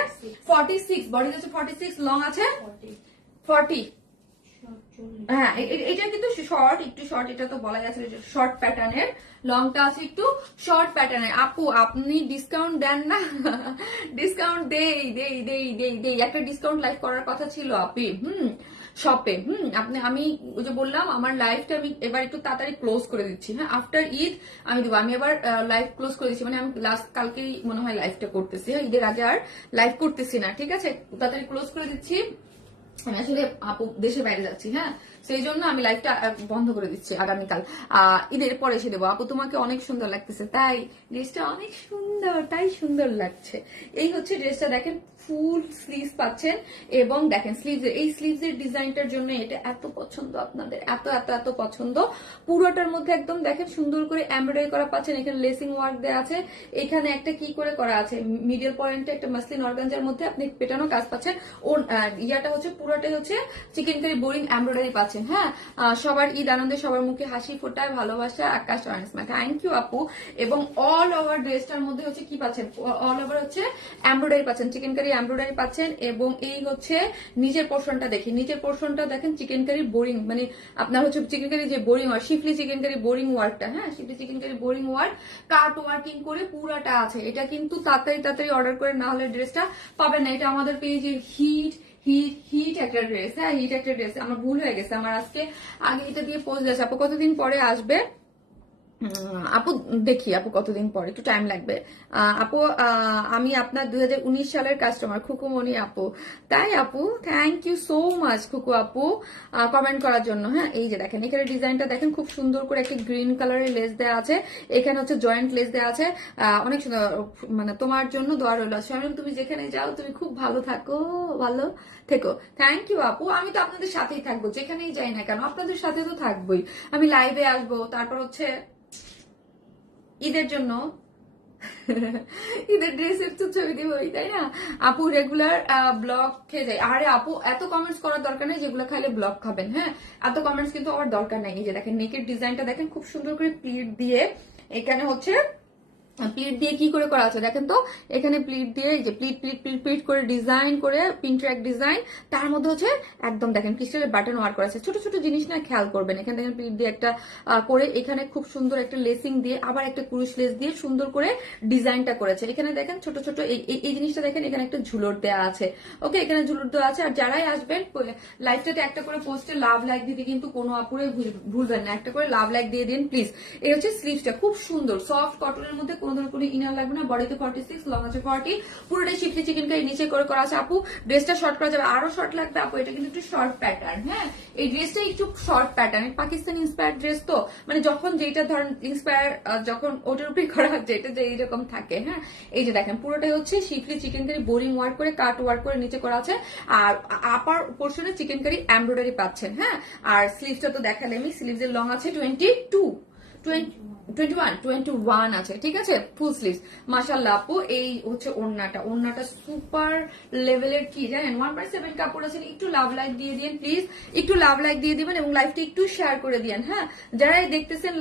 46, বডিতে আছে 46, লং আছে 40। হ্যাঁ এটা কিন্তু শর্ট, একটু শর্ট, এটা তো বলা যাচ্ছে শর্ট প্যাটার্নের, লংটা আছে একটু শর্ট প্যাটার্নের। আপু আপনি ডিসকাউন্ট দেন না? ডিসকাউন্ট দেই, একটা ডিসকাউন্ট লাইভ করার কথা ছিল আপনি। শপে। আমি ওই যে বললাম আমার লাইফটা আমি এবার একটু তাড়াতাড়ি ক্লোজ করে দিচ্ছি। হ্যাঁ, আফটার ঈদ আমি দেবো। আমি এবার লাইভ ক্লোজ করে দিচ্ছি, মানে আমি লাস্ট কালকেই মনে হয় লাইভটা করতেছি। হ্যাঁ, ঈদের আগে আর লাইভ করতেছি না, ঠিক আছে, তাড়াতাড়ি ক্লোজ করে দিচ্ছি। আমি আসলে আপু দেশের বাইরে যাচ্ছি। হ্যাঁ, সেই জন্য আমি লাইভটা বন্ধ করে দিচ্ছি। আগামীকাল ঈদের পরে এসে দেবো। আপু তোমাকে অনেক সুন্দর লাগতেছে, তাই ড্রেসটা অনেক সুন্দর, তাই সুন্দর লাগছে। এই হচ্ছে ড্রেসটা, দেখেন ফুল স্লিভস পাচ্ছেন এবং দেখেন স্লিভস, এই স্লিভস এর ডিজাইনটার জন্য এটা এত পছন্দ আপনাদের, এত এত এত পছন্দ। পুরোটার মধ্যে একদম দেখেন সুন্দর করে এমব্রয়ডারি করা পাচ্ছেন, এখানে লেসিং ওয়ার্ক দেওয়া আছে, এখানে একটা কি করে করা আছে মিডল পয়েন্টে একটা মাসলিন অর্গানজার মধ্যে আপনি পেটানো কাজ পাচ্ছেন। ও ইয়াটা হচ্ছে পুরোটাই হচ্ছে চিকেন কারি বোরিং এমব্রয়ডারি পাচ্ছেন। হ্যাঁ, সবার ঈদ আনন্দে সবার মুখে হাসি ফোটায়, ভালোবাসা আকাশ অনেসমা। থ্যাংক ইউ আপু। এবং অল ওভার ড্রেসটার মধ্যে হচ্ছে কি পাচ্ছেন, অল ওভার হচ্ছে এমব্রয়ডারি পাচ্ছেন, চিকেন কারি এমব্রয়ডারি পাচ্ছেন। এবং এই হচ্ছে নিচের পোর্শনটা দেখি, নিচের পোর্শনটা দেখেন চিকেন কারি বোরিং, মানে আপনার হচ্ছে চিকেন কারি যে boring work, শিফলি chicken curry boring ওয়ার্কটা, হ্যাঁ শিফলি চিকেন কারি বোরিং ওয়ার্ক কাট ওয়ার্কিং করে পুরাটা আছে। এটা কিন্তু তাড়াতাড়ি তাড়াতাড়ি অর্ডার করে না হলে ড্রেসটা পাবেন না। এটা আমাদের পেজের হিট হিট হিট একটা ড্রেস। হ্যাঁ, হিট একটা ড্রেস। আমার ভুল হয়ে গেছে, আমার আজকে আগে এটা দিয়ে পোস্ট দিয়েছে। আপু কতদিন পরে আসবে? আপু দেখি আপু কতদিন পরে, একটু টাইম লাগবে। আপু আমি আপনার 2019 সালের কাস্টমার খুকুমণি আপু। তাই আপু, থ্যাংক ইউ সো মাচ খুকু আপু কমেন্ট করার জন্য। হ্যাঁ, এই যে দেখেন এখানে ডিজাইনটা দেখেন খুব সুন্দর করে একটা গ্রিন কালারের লেস দেওয়া আছে, এখানে হচ্ছে জয়েন্ট লেস দেওয়া আছে, অনেক সুন্দর। মানে তোমার জন্য দোয়া রইল শামিম, তুমি যেখানে যাও তুমি খুব ভালো থাকো, ভালো থেকো। থ্যাংক ইউ আপু। আমি তো আপনাদের সাথেই থাকবো, যেখানেই যাই না কেন আপনাদের সাথে তো থাকবোই। আমি লাইভে আসবো, তারপর হচ্ছে ঈদের জন্য ঈদের ড্রেসের তো ছবি দিব, তাই না আপু? রেগুলার ব্লগ খেয়ে যায়। আরে আপু এত কমেন্টস করার দরকার নেই, যেগুলো খাইলে ব্লগ খাবেন। হ্যাঁ, এত কমেন্টস কিন্তু আমার দরকার নেই। এই যে দেখেন নেকের ডিজাইনটা দেখেন খুব সুন্দর করে প্লিট দিয়ে, এখানে হচ্ছে প্লিট দিয়ে কি করে করা আছে দেখেন তো, এখানে প্লিট দিয়ে এই যে প্লিট প্লিট প্লিট প্লিট করে ডিজাইন করে পিনট্র্যাক ডিজাইন, তার মধ্যে হচ্ছে একদম দেখেন ক্রিস্টালের বাটন ওয়ার্ক করা আছে। ছোট ছোট জিনিস না খেয়াল করবেন, এখানে দেখেন প্লিট দিয়ে একটা করে, এখানে খুব সুন্দর একটা লেসিং দিয়ে আবার একটা ক্রুশ লেস দিয়ে সুন্দর করে ডিজাইনটা করেছে। এখানে দেখেন ছোট ছোট এই জিনিসটা দেখেন, এখানে একটা ঝুলর দেওয়া আছে। ওকে, এখানে ঝুলর দেওয়া আছে। আর যারাই আসবেন লাইভটাতে একটা করে পোস্টে লাভ লাইক দিতে কিন্তু কোনো আপুরে ভুলবেন না, একটা করে লাভ লাইক দিয়ে দিন প্লিজ। এই হচ্ছে স্লিভসটা খুব সুন্দর সফট কটনের মধ্যে, কোনো ধরনের কোনো ইনার লাগবে না। বডিতে 46, লং আছে 40, পুরোটাই শিফলি চিকেন কারি নিচে করে করা আছে। আপু ড্রেসটা শর্ট করা যাবে, আরো শর্ট লাগবে আপু, এটা কিন্তু একটু শর্ট প্যাটার্ন। হ্যাঁ, এই ড্রেসটা একটু short pattern, Pakistani inspired dress তো, মানে যখন যেটা ধরেন ইন্সপায়ার, যখন ওটার উপরে করা হচ্ছে এটা যে এইরকম থাকে। হ্যাঁ, এই যে দেখেন পুরোটাই হচ্ছে শিফলি চিকেন কারি বোরিং ওয়ার্ক করে কাট ওয়ার্ক করে নিচে করা আছে। আর আপার পোর্শনে চিকেন কারি এমব্রয়ডারি পাচ্ছেন। হ্যাঁ, আর স্লিভসটা তো দেখালে আমি, স্লিভসের লং আছে 21 আছে, ঠিক আছে, ফুল স্লিভস। মাশাআল্লাহ আপু, এই হচ্ছে ওড়নাটা সুপার লেভেলের, কি জানেন 1/7 কাপড় আছে। একটু লাভ লাইক দিয়ে দিন প্লিজ, একটু লাভ লাইক দিয়ে দিবেন এবং লাইভটা একটু শেয়ার করে দিন। হ্যাঁ, যারা দেখতেছেন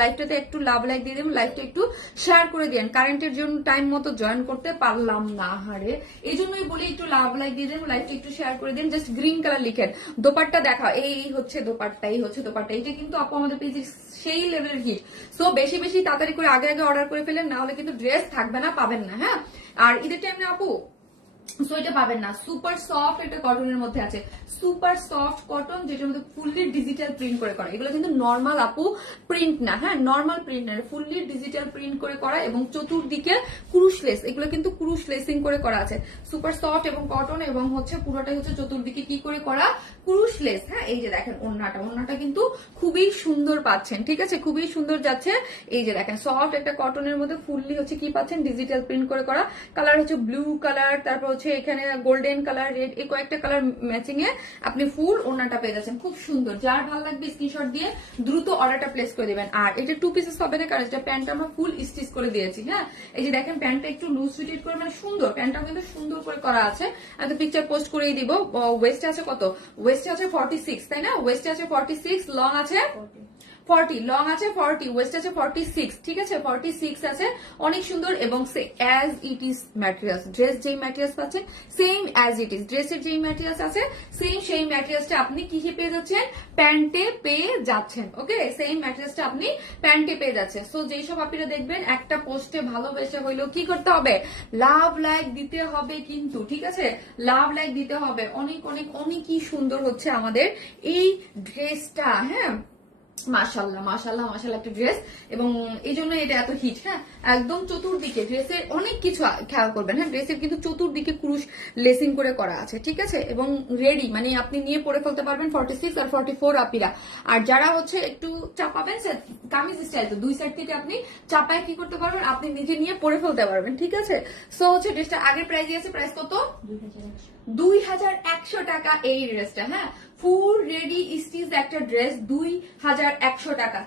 লাইভটাতে একটু লাভ লাইক দিয়ে দিবেন, লাইভটা একটু শেয়ার করে দিন। কারেন্টের জন্য টাইম মতো জয়েন করতে পারলাম না, হারে, এই জন্যই বলি একটু লাভ লাইক দিয়ে দিন, লাইভটা একটু শেয়ার করে দিন। জাস্ট গ্রিন কালার লিখেন। দোপাট্টা দেখা, এই হচ্ছে দোপাট্টা, এই হচ্ছে দোপাট্টা। এটা কিন্তু আপু আমাদের পেজে সেই লেভেলের হিট। সো বেশি বেশি তাড়াতাড়ি করে আগে আগে অর্ডার করে ফেলেন, না হলে কিন্তু ড্রেস থাকবে না, পাবেন না। হ্যাঁ, আর ঈদের টাইমে আপু সো এটা পাবেন না। সুপার সফট একটা কটনের মধ্যে আছে, সুপার সফট কটন, যেটার মধ্যে ফুললি ডিজিটাল প্রিন্ট করে করা। এগুলো কিন্তু নর্মাল আপু প্রিন্ট না। হ্যাঁ, নর্মাল প্রিন্ট না, ফুললি ডিজিটাল প্রিন্ট করে করা এবং চতুর্দিকে ক্রুশ লেস, এগুলো কিন্তু ক্রুশ লেসিং করে করা আছে। সুপার সফট এবং কটন এবং হচ্ছে পুরোটাই হচ্ছে চতুর্দিকে কি করে করা, ক্রুশ লেস। হ্যাঁ, এই যে দেখেন ওড়নাটা কিন্তু খুবই সুন্দর পাচ্ছেন, ঠিক আছে, খুবই সুন্দর যাচ্ছে। এই যে দেখেন সফট একটা কটনের মধ্যে ফুললি হচ্ছে কি পাচ্ছেন, ডিজিটাল প্রিন্ট করে করা। কালার হচ্ছে ব্লু কালার, তারপর হচ্ছে এখানে গোল্ডেন কালার, রেড, এই কয়েকটা কালার ম্যাচিং এ আপনি ফুল ওড়নাটা পেয়ে যাচ্ছেন। খুব সুন্দর, যার ভালো লাগবে স্ক্রিনশট দিয়ে দ্রুত অর্ডারটা প্লেস করে দিবেন। আর এটা 2 পিসেস হবে না, কারণ এটা প্যান্টটা আমরা ফুল স্টিচ করে দিয়েছি। হ্যাঁ, এই যে দেখেন প্যান্টটা একটু লুজ ফিটেড করে, মানে সুন্দর, প্যান্টটা কিন্তু সুন্দর করে করা আছে। আমি তো পিকচার পোস্ট করেই দিব। ওয়েস্টে আছে কত, ওয়েস্টে আছে 46, তাই না, ওয়েস্টে আছে 46, লং আছে 40 লং আছে 40, ওয়েস্ট আছে 46, ঠিক আছে 46 আছে, অনেক সুন্দর। এবং as it is materials, dress যেই ম্যাটেরিয়ালস পাচ্ছেন সেম অ্যাজ ইট ইজ, ড্রেসের যেই ম্যাটেরিয়ালস আছে সেম সেই ম্যাটেরিয়ালসটা আপনি কিসে পেয়ে যাচ্ছেন, প্যান্টে পেয়ে যাচ্ছেন। ওকে, সেম ম্যাটেরিয়ালসটা আপনি প্যান্টে পেয়ে যাচ্ছেন। সো যেই সব আপনারা দেখবেন একটা পোস্টে ভালোবেসে হইলেও কি করতে হবে, লাভ লাইক দিতে হবে কিন্তু, ঠিক আছে লাভ লাইক দিতে হবে। অনেক অনেক অনেকই সুন্দর হচ্ছে আমাদের এই ড্রেসটা। হ্যাঁ, মাশাল্লাহ মাশাল্লাহ মাশাল্লাহ একটা ড্রেস, এবং এই জন্য এটা এত হিট। হ্যাঁ, একদম চতুর্দিকে ড্রেসের অনেক কিছু খেয়াল করবেন। হ্যাঁ, ড্রেসের কিন্তু চতুর্দিকে ক্রুশ লেসিং করে করা আছে, ঠিক আছে, এবং রেডি, মানে আপনি নিয়ে পরে ফেলতে পারবেন 46 আর 44 আপিরা। আর যারা হচ্ছে একটু চাপাবেন, কামিজ স্টাইল তো দুই সাইড থেকে আপনি চাপায় কি করতে পারবেন, আপনি নিজে নিয়ে পরে ফেলতে পারবেন, ঠিক আছে। সো হচ্ছে ড্রেসটা আগের প্রাইস আছে, প্রাইস কত, 2100 টাকা এই ড্রেসটা। হ্যাঁ, ফুল রেডি স্টিচ একটা ড্রেস 2100 টাকা,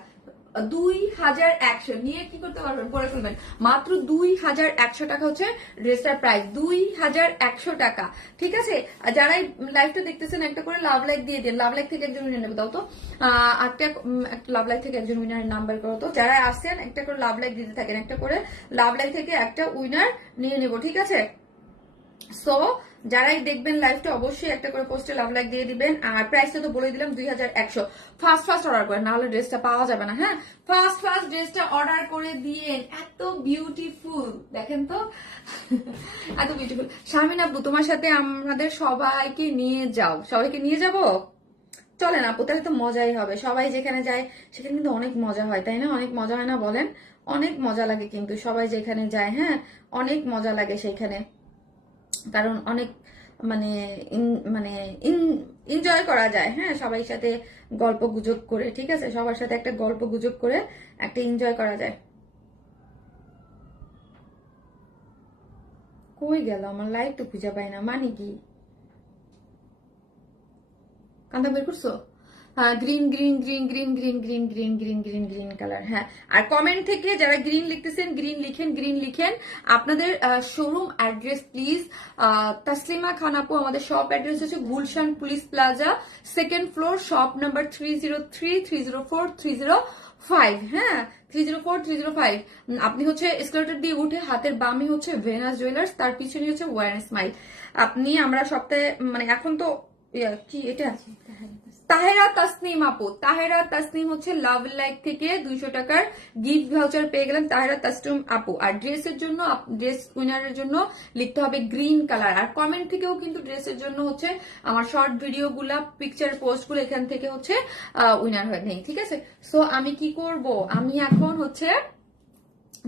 2100 নিয়ে কি করতে পারবেন, পরে ফেলবেন। মাত্র 2100 টাকা হচ্ছে ড্রেসটার প্রাইস, 2100 টাকা, ঠিক আছে। যারা লাইভটা দেখতেছেন একটা করে লাভ লাইক দিয়ে দেন, লাভ লাইক থেকে একজন উইনার নেবে, দাও তো একটা লাভ লাইক থেকে একজন উইনার নাম্বার করো তো। যারা আসছেন একটা করে লাভ লাইক দিতে থাকেন, একটা করে লাভ লাইক থেকে একটা উইনার নিয়ে নেবো, ঠিক আছে। সো যারাই দেখবেন লাইভটা অবশ্যই একটা করে পোস্টে লাভ লাইক দিয়ে দিবেন। আর প্রাইসটা তো বলে দিলাম 2100। ফার্স্ট ফার্স্ট অর্ডার করেন, নাহলে ড্রেসটা পাওয়া যাবে না। হ্যাঁ, ফার্স্ট ফার্স্ট ড্রেসটা অর্ডার করে দিয়ে, এত বিউটিফুল দেখেন তো এত বিউটিফুল। শারমিন আপু, তোমার সাথে আমাদের সবাইকে নিয়ে যাও, সবাইকে নিয়ে যাব, চলেন আপু, তাহলে তো মজাই হবে। সবাই যেখানে যায় সেখানে কিন্তু অনেক মজা হয়, তাই না, অনেক মজা হয় না বলেন, অনেক মজা লাগে কিন্তু সবাই যেখানে যায়। হ্যাঁ, অনেক মজা লাগে সেখানে, কারণ অনেক মানে মানে এনজয় করা যায়। হ্যাঁ, সবাই সাথে গল্প গুজব করে, ঠিক আছে, সবার সাথে একটা গল্প গুজব করে একটা এনজয় করা যায়। কই গেল আমার লাইট তো খুঁজে পাই না, মানে কি কান্দা বের করছো? Green green green green green green green green green green colour. হ্যাঁ, আর কমেন্ট থেকে যারা গ্রিন লিখতেছেন গ্রিন লিখেন, গ্রিন লিখেন আপনাদের শোরুম অ্যাড্রেস প্লিজ। তাসলিমা খান আপু, আমাদের শপ অ্যাড্রেস হচ্ছে Gulshan police plaza, second floor, shop number 303, 304, 305। হ্যাঁ, 304, 305। আপনি হচ্ছে এসকেলেটর দিয়ে উঠে হাতের বামে হচ্ছে ভেনাস জুয়েলার্স, তার পিছনে হচ্ছে ওয়ার স্মাইল। আপনি আমরা সপ্তাহে মানে এখন তো কি এটা তাহেরা তাসনিম আপু, তাহেরা তাসনিম হচ্ছে লাভ লাইক থেকে 200 টাকার গিফট ভাউচার পেয়ে গেলেন তাহেরা তাসনিম আপু। আর ড্রেসের জন্য, ড্রেস উইনারের জন্য লিখতে হবে গ্রিন কালার। আর কমেন্ট থেকেও কিন্তু ড্রেসের জন্য হচ্ছে আমার শর্ট ভিডিও গুলা, পিকচার পোস্ট গুলো এখান থেকে হচ্ছে উইনার হয়ে নেই, ঠিক আছে। সো আমি কি করব, আমি এখন হচ্ছে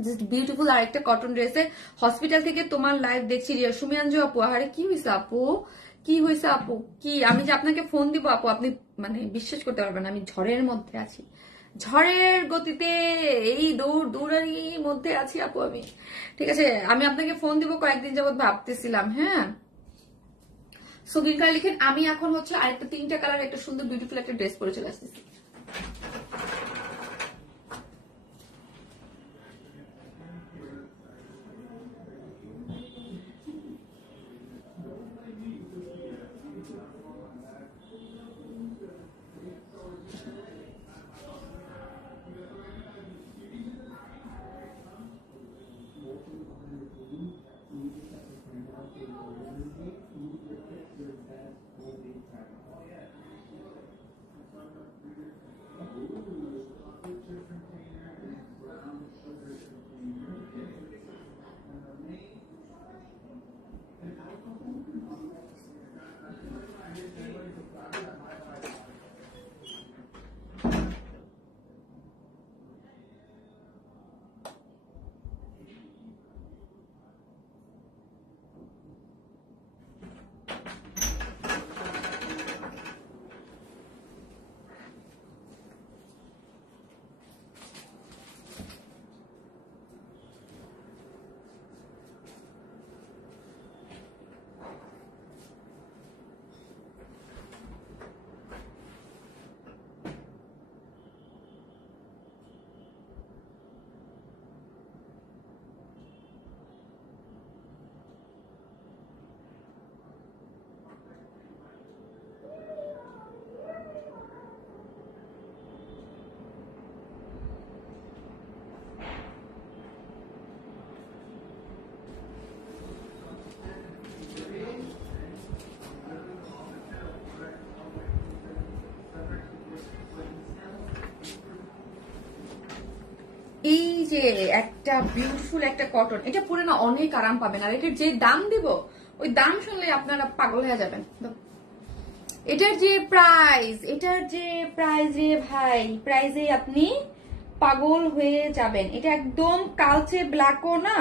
জাস্ট বিউটিফুল আরেকটা কটন ড্রেসে হসপিটাল থেকে তোমার লাইভ দেখছি। সুমিয়াঞ্জু আপু, আরে কি হয়েছে আপু, কি হয়েছে আপু, কি আমি যে আপনাকে ফোন দিব আপু, আপনি মানে বিশ্বাস করতে পারবেন আমি ঝড়ের মধ্যে আছি, ঝড়ের গতিতে এই দৌড়ানির মধ্যে আছি আপু আমি, ঠিক আছে। আমি আপনাকে ফোন দিব কয়েকদিন যাবত ভাবতেছিলাম। হ্যাঁ, সো গ্রিন কালার লিখেন। আমি এখন হচ্ছে আরেকটা 3টা কালার একটা সুন্দর বিউটিফুল একটা ড্রেস পরে চলে আসতেছি। যে একটা বিউটিফুল একটা কটন, এটা পরে না অনেক আরাম পাবেন। আর এটার যে দাম দিব, ওই দাম শুনলে আপনারা পাগল হয়ে যাবেন। এটার যে প্রাইস রে ভাই, প্রাইজে আপনি পাগল হয়ে যাবেন। এটা একদম কালচে ব্ল্যাকও না,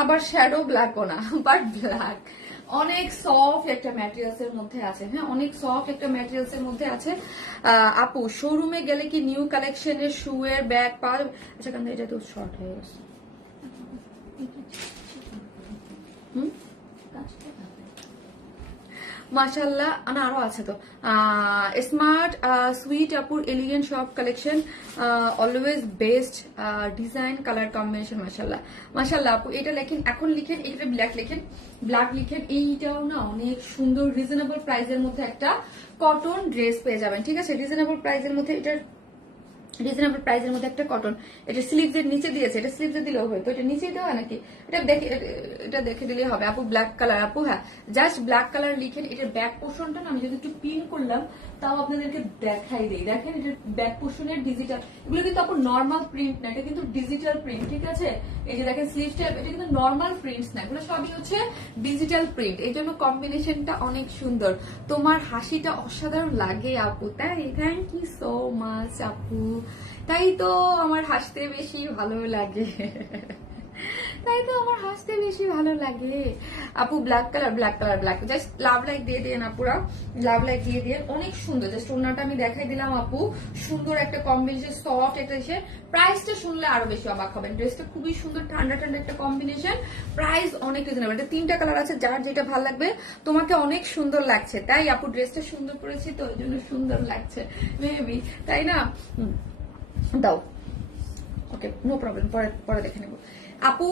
আবার শ্যাডো ব্ল্যাকও না, বাট ব্ল্যাক। অনেক সফট একটা ম্যাটেরিয়ালস এর মধ্যে আছে, হ্যাঁ অনেক সফট একটা ম্যাটেরিয়ালস এর মধ্যে আছে। আপু শোরুমে গেলে কি নিউ কালেকশনের শু এর ব্যাগ পাওয়া যাবে? আচ্ছা কারণ এটা তো শর্ট হয়ে গেছে। মাশাআল্লাহ, না আরো আছে তো। স্মার্ট সুইট আপুর elegant soft collection, always best design colour combination. মাশাআল্লাহ মাশাআল্লাহ আপু, এটা লেখেন, এখন লিখেন, এটা ব্ল্যাক লিখেন, ব্ল্যাক লিখেন। এইটাও না অনেক সুন্দর রিজনেবল প্রাইসের মধ্যে একটা কটন ড্রেস পেয়ে যাবেন, ঠিক আছে? রিজনেবল প্রাইসের মধ্যে এটার রিজনেবল প্রাইসের মধ্যে একটা কটন। এটা স্লিভস এর নিচে দিয়েছে, এটা স্লিভস এ দিলেও হয় তো, এটা নিচেই দেওয়া নাকি? এটা দেখে দিলেই হবে আপু। ব্ল্যাক কালার আপু, হ্যাঁ জাস্ট ব্ল্যাক কালার লিখেন। এটার ব্যাক পোর্শনটা না আমি যদি একটু পিন করলাম তাও আপনাদেরকে দেখাই দিই। দেখেন এটার ব্যাক পোর্শনের ডিজিটাল, এগুলো কিন্তু আপু নর্মাল প্রিন্ট না, এটা কিন্তু ডিজিটাল প্রিন্ট, ঠিক আছে? এই যে দেখেন স্লিভসটা, এটা কিন্তু নর্মাল প্রিন্টস না, এগুলো সবই হচ্ছে ডিজিটাল প্রিন্ট। এই জন্য কম্বিনেশনটা অনেক সুন্দর। তোমার হাসিটা অসাধারণ লাগে আপু, তাই থ্যাংক ইউ সো মাচ আপু। তাই তো আমার হাসতে বেশি ভালো লাগে, তাই তো আমার হাসতে বেশি ভালো লাগে আপু। Black colour, black colour, black, just love like দিয়ে দিয়ে না, পুরা লাভ লাইক দিয়ে দিয়ে। অনেক সুন্দর, জাস্ট ওনাটা আমি দেখাই দিলাম আপু। সুন্দর একটা কম্বিনেশন, সফট একটা এসে। প্রাইসটা শুনলে আরো বেশি অবাক হবেন। ড্রেসটা খুবই সুন্দর, ঠান্ডা ঠান্ডা একটা কম্বিনেশন, প্রাইস অনেক রিজনেবল। এটা 3টা কালার আছে, যার যেটা ভালো লাগবে। তোমাকে অনেক সুন্দর লাগছে, তাই আপু ড্রেসটা সুন্দর করেছি তো, ওই জন্য সুন্দর লাগছে মেবি, তাই না? দাও, ওকে নো প্রবলেম, পরে পরে দেখে নেবো আপু।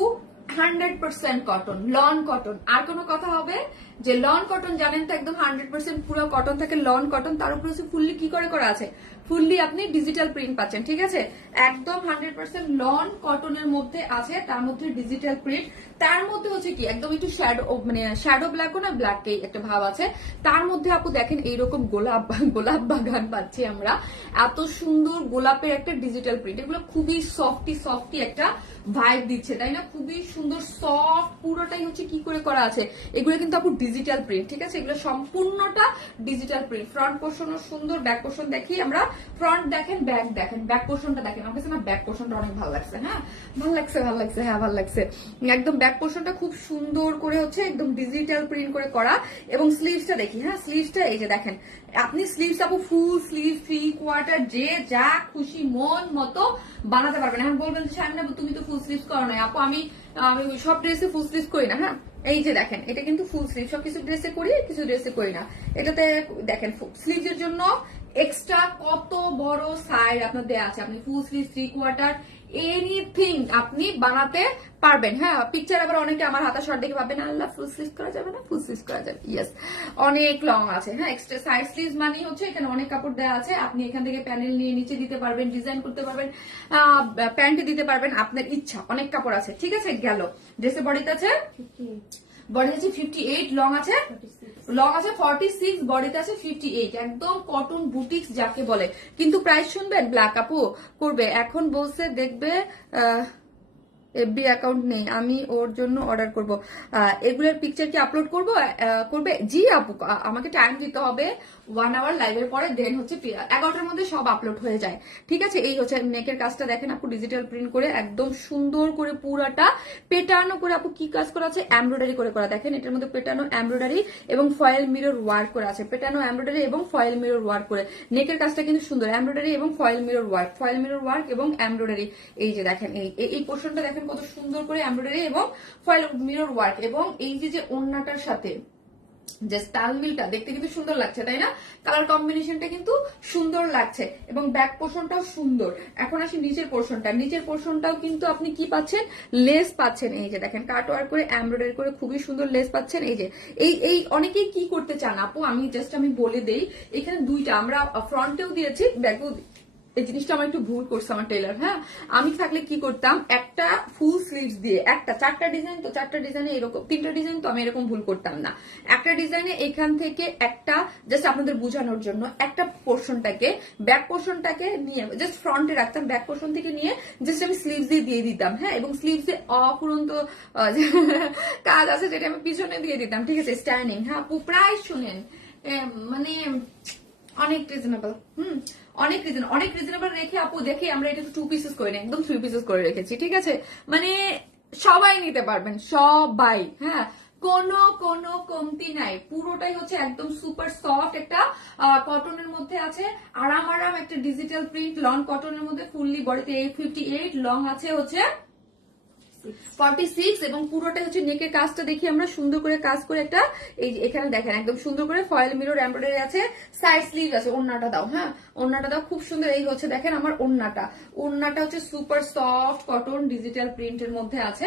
100% কটন, লন কটন। আর কোনো কথা হবে যে লন কটন জানেন তো, একদম 100% পুরো কটন থাকে, লন কটন। তার উপরে ফুললি কি করে করা আছে, ফুললি আপনি ডিজিটাল প্রিন্ট পাচ্ছেন, ঠিক আছে? একদম 100% লন কটনের মধ্যে আছে, তার মধ্যে ডিজিটাল প্রিন্ট। তার মধ্যে হচ্ছে কি একদম একটু শ্যাডো, মানে শ্যাডো ব্ল্যাকও না, ব্ল্যাকই একটা ভাব আছে। তার মধ্যে আপু দেখেন এইরকম গোলাপ, গোলাপ বাগান পাচ্ছি আমরা। এত সুন্দর গোলাপের একটা ডিজিটাল প্রিন্ট, এগুলো খুবই সফটি একটা ভাইব দিচ্ছে, তাই না? খুবই সুন্দর সফট, পুরোটাই হচ্ছে কি করে করা আছে, এগুলো কিন্তু আপু ডিজিটাল প্রিন্ট, ঠিক আছে? এগুলো সম্পূর্ণটা ডিজিটাল প্রিন্ট। ফ্রন্ট পোর্শনও সুন্দর, ব্যাক পোর্শন দেখি আমরা। ফ্রন্ট দেখেন, ব্যাক দেখেন, ব্যাক পোর্শনটা দেখেন। আমার কাছে না ব্যাক পোর্শনটা অনেক ভালো লাগছে, হ্যাঁ ভালো লাগছে, ভালো লাগছে, হ্যাঁ ভালো লাগছে। একদম ব্যাক পোর্শনটা খুব সুন্দর করে হচ্ছে একদম ডিজিটাল প্রিন্ট করে করা। এবং স্লিভসটা দেখি, হ্যাঁ স্লিভসটা এই যে দেখেন, আপনি স্লিভস আপু ফুল স্লিভ, 3 কোয়ার্টার, যে যা খুশি মন মতো বানাতে পারবেন। এখন বলবেন সামনে তুমি তো ফুল স্লিভস করো না আপু। আমি সব ড্রেসে ফুল স্লিভস করি না, হ্যাঁ এই যে দেখেন এটা কিন্তু ফুল স্লিভ, সবকিছু ড্রেসে করি, কিছু ড্রেসে করি না। এটাতে দেখেন স্লিভস এর জন্য এক্সট্রা কত বড় সাইজ আপনার দেয়া আছে। আপনি ফুল স্লিভ, 3 কোয়ার্টার, এনিথিং আপনি বানাতে পারবেন। হ্যাঁ পিকচার আবার অনেকে আমার হাতা শর্ট দেখে ভাবেন আল্লাহ ফুল স্লিভ করা যাবে না, ফুল স্লিভ করা যাবে, ইয়েস অনেক লং আছে। হ্যাঁ এক্সট্রা সাইড স্লিভ মানে হচ্ছে এখানে অনেক কাপড় দেওয়া আছে, আপনি এখান থেকে প্যানেল নিয়ে নিচে দিতে পারবেন, ডিজাইন করতে পারবেন, প্যান্টে দিতে পারবেন, আপনার ইচ্ছা। অনেক কাপড় আছে, ঠিক আছে? গেল ড্রেসের বডিতে আছে, বডি আছে 58, লং আছে 46, বডিতে আছে 58। একদম কটন বুটিক্স যাকে বলে। কিন্তু প্রাইস শুনবেন, ব্ল্যাক আপু করবে এখন বলছে দেখবে এফবি অ্যাকাউন্ট নেই, আমি ওর জন্য অর্ডার করব। এগুলোর পিকচার কি আপলোড করবে? জি আপু, আমাকে টাইম দিতে হবে 1 আওয়ার লাইভের পরে, দেন হচ্ছে 11টার মধ্যে সব আপলোড হয়ে যায়, ঠিক আছে? এই হচ্ছে নেকের কাজটা দেখেন আপু, ডিজিটাল প্রিন্ট করে একদম সুন্দর করে পুরাটা পেটানো করে আপু কি কাজ করা আছে, এমব্রয়ডারি করে করা। দেখেন এটার মধ্যে পেটানো এমব্রয়ডারি এবং ফয়েল মিরর ওয়ার্ক করা আছে, পেটানো এমব্রয়ডারি এবং ফয়েল মিরর ওয়ার্ক করে। নেকের কাজটা কিন্তু সুন্দর, এমব্রয়ডারি এবং foil mirror work, foil mirror work এবং এমব্রয়ডারি। এই যে দেখেন এই পোর্শনটা দেখেন কত সুন্দর করে এমব্রয়ডারি এবং ফয়েল মিরর ওয়ার্ক। এবং এই যে ওড়নাটার সাথে যে স্টাইল মিলটা দেখতে কিন্তু সুন্দর লাগছে, তাই না? কালার কম্বিনেশনটা কিন্তু সুন্দর লাগছে এবং ব্যাক পোর্শনটাও সুন্দর। এখন আসি নিচের পোর্শনটা, নিচের পোর্শনটাও কিন্তু আপনি কি পাচ্ছেন, লেস পাচ্ছেন। এই যে দেখেন কাট ওয়ার্ক করে এমব্রয়ডারি করে খুবই সুন্দর লেস পাচ্ছেন। এই যে এই অনেকেই কি করতে চান আপু, আমি বলে দেই, এখানে দুইটা আমরা ফ্রন্টেও দিয়েছি, ব্যাকেও এই জিনিসটা আমার একটু ভুল করছে আমার টেলার। হ্যাঁ, আমি থাকলে কি করতাম, একটা ফুল স্লিভস দিয়ে একটা 4টা ডিজাইন, তো 4টা ডিজাইনে এরকম 3টা ডিজাইন, তো আমি এরকম ভুল করতাম না। একটা ডিজাইনে এখান থেকে একটা জাস্ট আপনাদের বোঝানোর জন্য একটা পোর্শনটাকে ব্যাক পোর্শনটাকে নিয়ে জাস্ট ফ্রন্টে রাখতাম, ব্যাক পোর্শন থেকে নিয়ে জাস্ট আমি স্লিভস দিয়ে দিতাম। হ্যাঁ, এবং স্লিভসে অপুরন্ত কাজ আছে যেটা আমি পিছনে দিয়ে দিতাম। ঠিক আছে, স্ট্যান্ডিং। হ্যাঁ আপু, প্রায় শুনেন মানে অনেক রিজনেবল। অনেক রিজনেবল রেখে আপু দেখে আমরা এটা 2 পিসেস করে নিই, একদম 3 পিসেস করে রেখেছি। ঠিক আছে, মানে সবাই নিতে পারবেন, সবাই। হ্যাঁ, কোনো কোনো কমতি নাই, পুরোটাই হচ্ছে একদম সুপার সফট একটা কটনের মধ্যে আছে, আরাম একটা ডিজিটাল প্রিন্ট লং কটনের মধ্যে, ফুললি বডিতে 858, লং আছে হচ্ছে 46, এবং পুরোটা হচ্ছে নেকের কাজটা দেখি আমরা সুন্দর করে কাজ করে একটা, এই এখানে দেখেন একদম সুন্দর করে ফয়েল মিরর এমব্রয়ডারি আছে, সাইড স্লিভ আছে। ওড়নাটা দাও, হ্যাঁ ওড়নাটা দাও, খুব সুন্দর। এই হচ্ছে দেখেন আমার ওড়নাটা হচ্ছে সুপার সফট কটন ডিজিটাল প্রিন্টের মধ্যে আছে,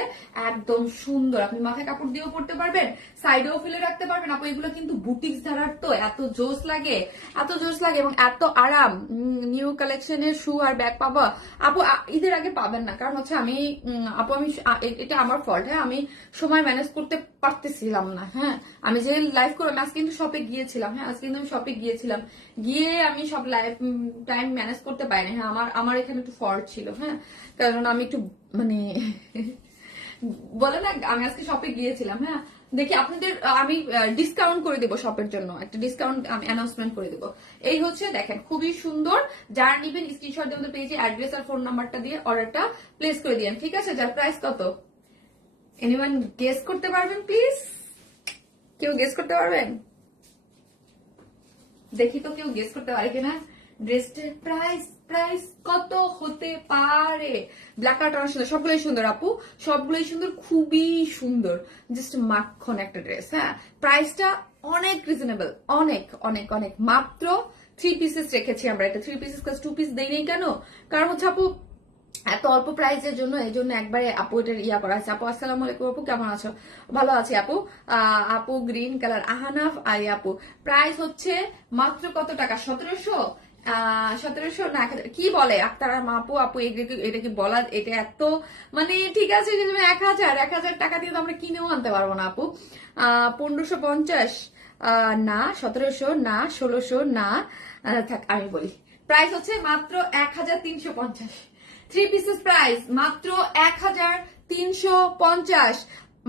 একদম সুন্দর। আপনি মাথায় কাপড় দিয়েও পড়তে পারবেন, সাইডেও ফেলে রাখতে পারবেন। আপু এগুলো কিন্তু বুটিক্স ধারার, তো এত জোস লাগে এবং এত আরাম। নিউ কালেকশনের শু আর ব্যাগ পাবো আপু, ঈদের আগে পাবেন না, কারণ হচ্ছে আমি এটা আমার ফল্ট। হ্যাঁ, আমি সময় ম্যানেজ করতে পারতেছিলাম না। হ্যাঁ, আমি যে লাইভ করলাম আজকে কিন্তু শপে গিয়েছিলাম। হ্যাঁ, আজকে কিন্তু আমি শপে গিয়েছিলাম, গিয়ে আমি সব লাইভ টাইম ম্যানেজ করতে পারিনি। হ্যাঁ, আমার এখানে একটু ফল্ট ছিল। হ্যাঁ, কারণ আমি একটু মানে বলে না, আমি আজকে শপে গিয়েছিলাম। হ্যাঁ, দেখি আপনাদের আমি ডিসকাউন্ট করে দেবো, শপের জন্য একটা ডিসকাউন্ট আমি অ্যানাউন্সমেন্ট করে দেবো। এই হচ্ছে দেখেন, খুবই সুন্দর। যারা নিবেন স্ক্রিনশট দিয়ে আমাদের পেজে অ্যাড্রেস আর ফোন নাম্বারটা দিয়ে অর্ডারটা প্লেস করে দিন। ঠিক আছে, যার প্রাইস কত এনিওয়ান গেস করতে পারবেন প্লিজ? কেউ গেস করতে পারবেন? দেখি তো কেউ গেস করতে পারে কিনা। ড্রেসটার প্রাইস কত হতে পারে? ব্ল্যাক কালারটা অনেক সুন্দর, সবগুলোই সুন্দর আপু, সবগুলোই সুন্দর, খুবই সুন্দর, জাস্ট মাখন একটা ড্রেস। হ্যাঁ, প্রাইসটা অনেক রিজনেবল, অনেক অনেক অনেক, মাত্র 3 পিসেস রেখেছি আমরা। এটা 3 পিসেস 2 পিস দেই নেই কেন, কারণ হচ্ছে আপু এত অল্প প্রাইসের জন্য, এই জন্য একবারে আপু এটার ইয়া করা আছে। আপু আসসালামু আলাইকুম, আপু কেমন আছো? ভালো আছি আপু। আপু গ্রিন কালার, আহানাফ আই আপু, প্রাইস হচ্ছে মাত্র কত টাকা? 1700 না, কি বলে আক্তার আর আপু? আপু এটা কি বলার, এটা এত মানে ঠিক আছে যে তুমি 1000 টাকা দিয়ে তো আমরা কিনেও আনতে পারবো না আপু। 1550 না, 1700 না, 1600 না, থাক আমি বলি, প্রাইস হচ্ছে মাত্র 1350। 3 পিসেস প্রাইস মাত্র 1350,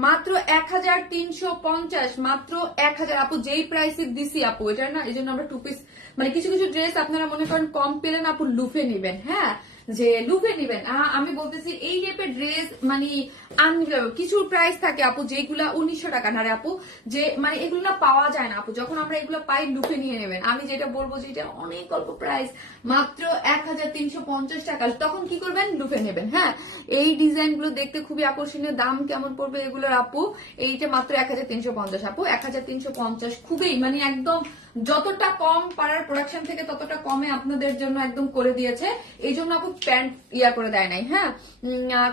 মাত্র 1350, মাত্র 1000। আপু যেই প্রাইসে দিছি আপু, এটা না এই জন্য আমরা 2 পিস, মানে কিছু কিছু ড্রেস আপনারা মনে করেন কম পেলেন আপু, লুফে নিবেন। হ্যাঁ, যে লুফে নিবেন। আমি বলতেছি এই টাইপের ড্রেস মানে কিছু প্রাইস থাকে আপু যেগুলা 1900 টাকা না রে আপু, যে মানে এগুলো না পাওয়া যায় না আপু, যখন আমরা এগুলো পাই লুফে নিয়ে নেবেন। আমি যেটা বলবো যে এটা অনেক অল্প প্রাইস, মাত্র 1350 টাকা, তখন কি করবেন? লুফে নেবেন। হ্যাঁ, এই ডিজাইন গুলো দেখতে খুবই আকর্ষণীয়। দাম কেমন পড়বে এগুলোর আপু? এইটা মাত্র 1350 আপু, 1350, খুবই মানে একদম যতটা কম পাড়ার প্রোডাকশন থেকে ততটা কমে আপনাদের জন্য একদম করে দিয়েছে। এই জন্য আপু প্যান্ট ইয়া করে দেয় নাই। হ্যাঁ,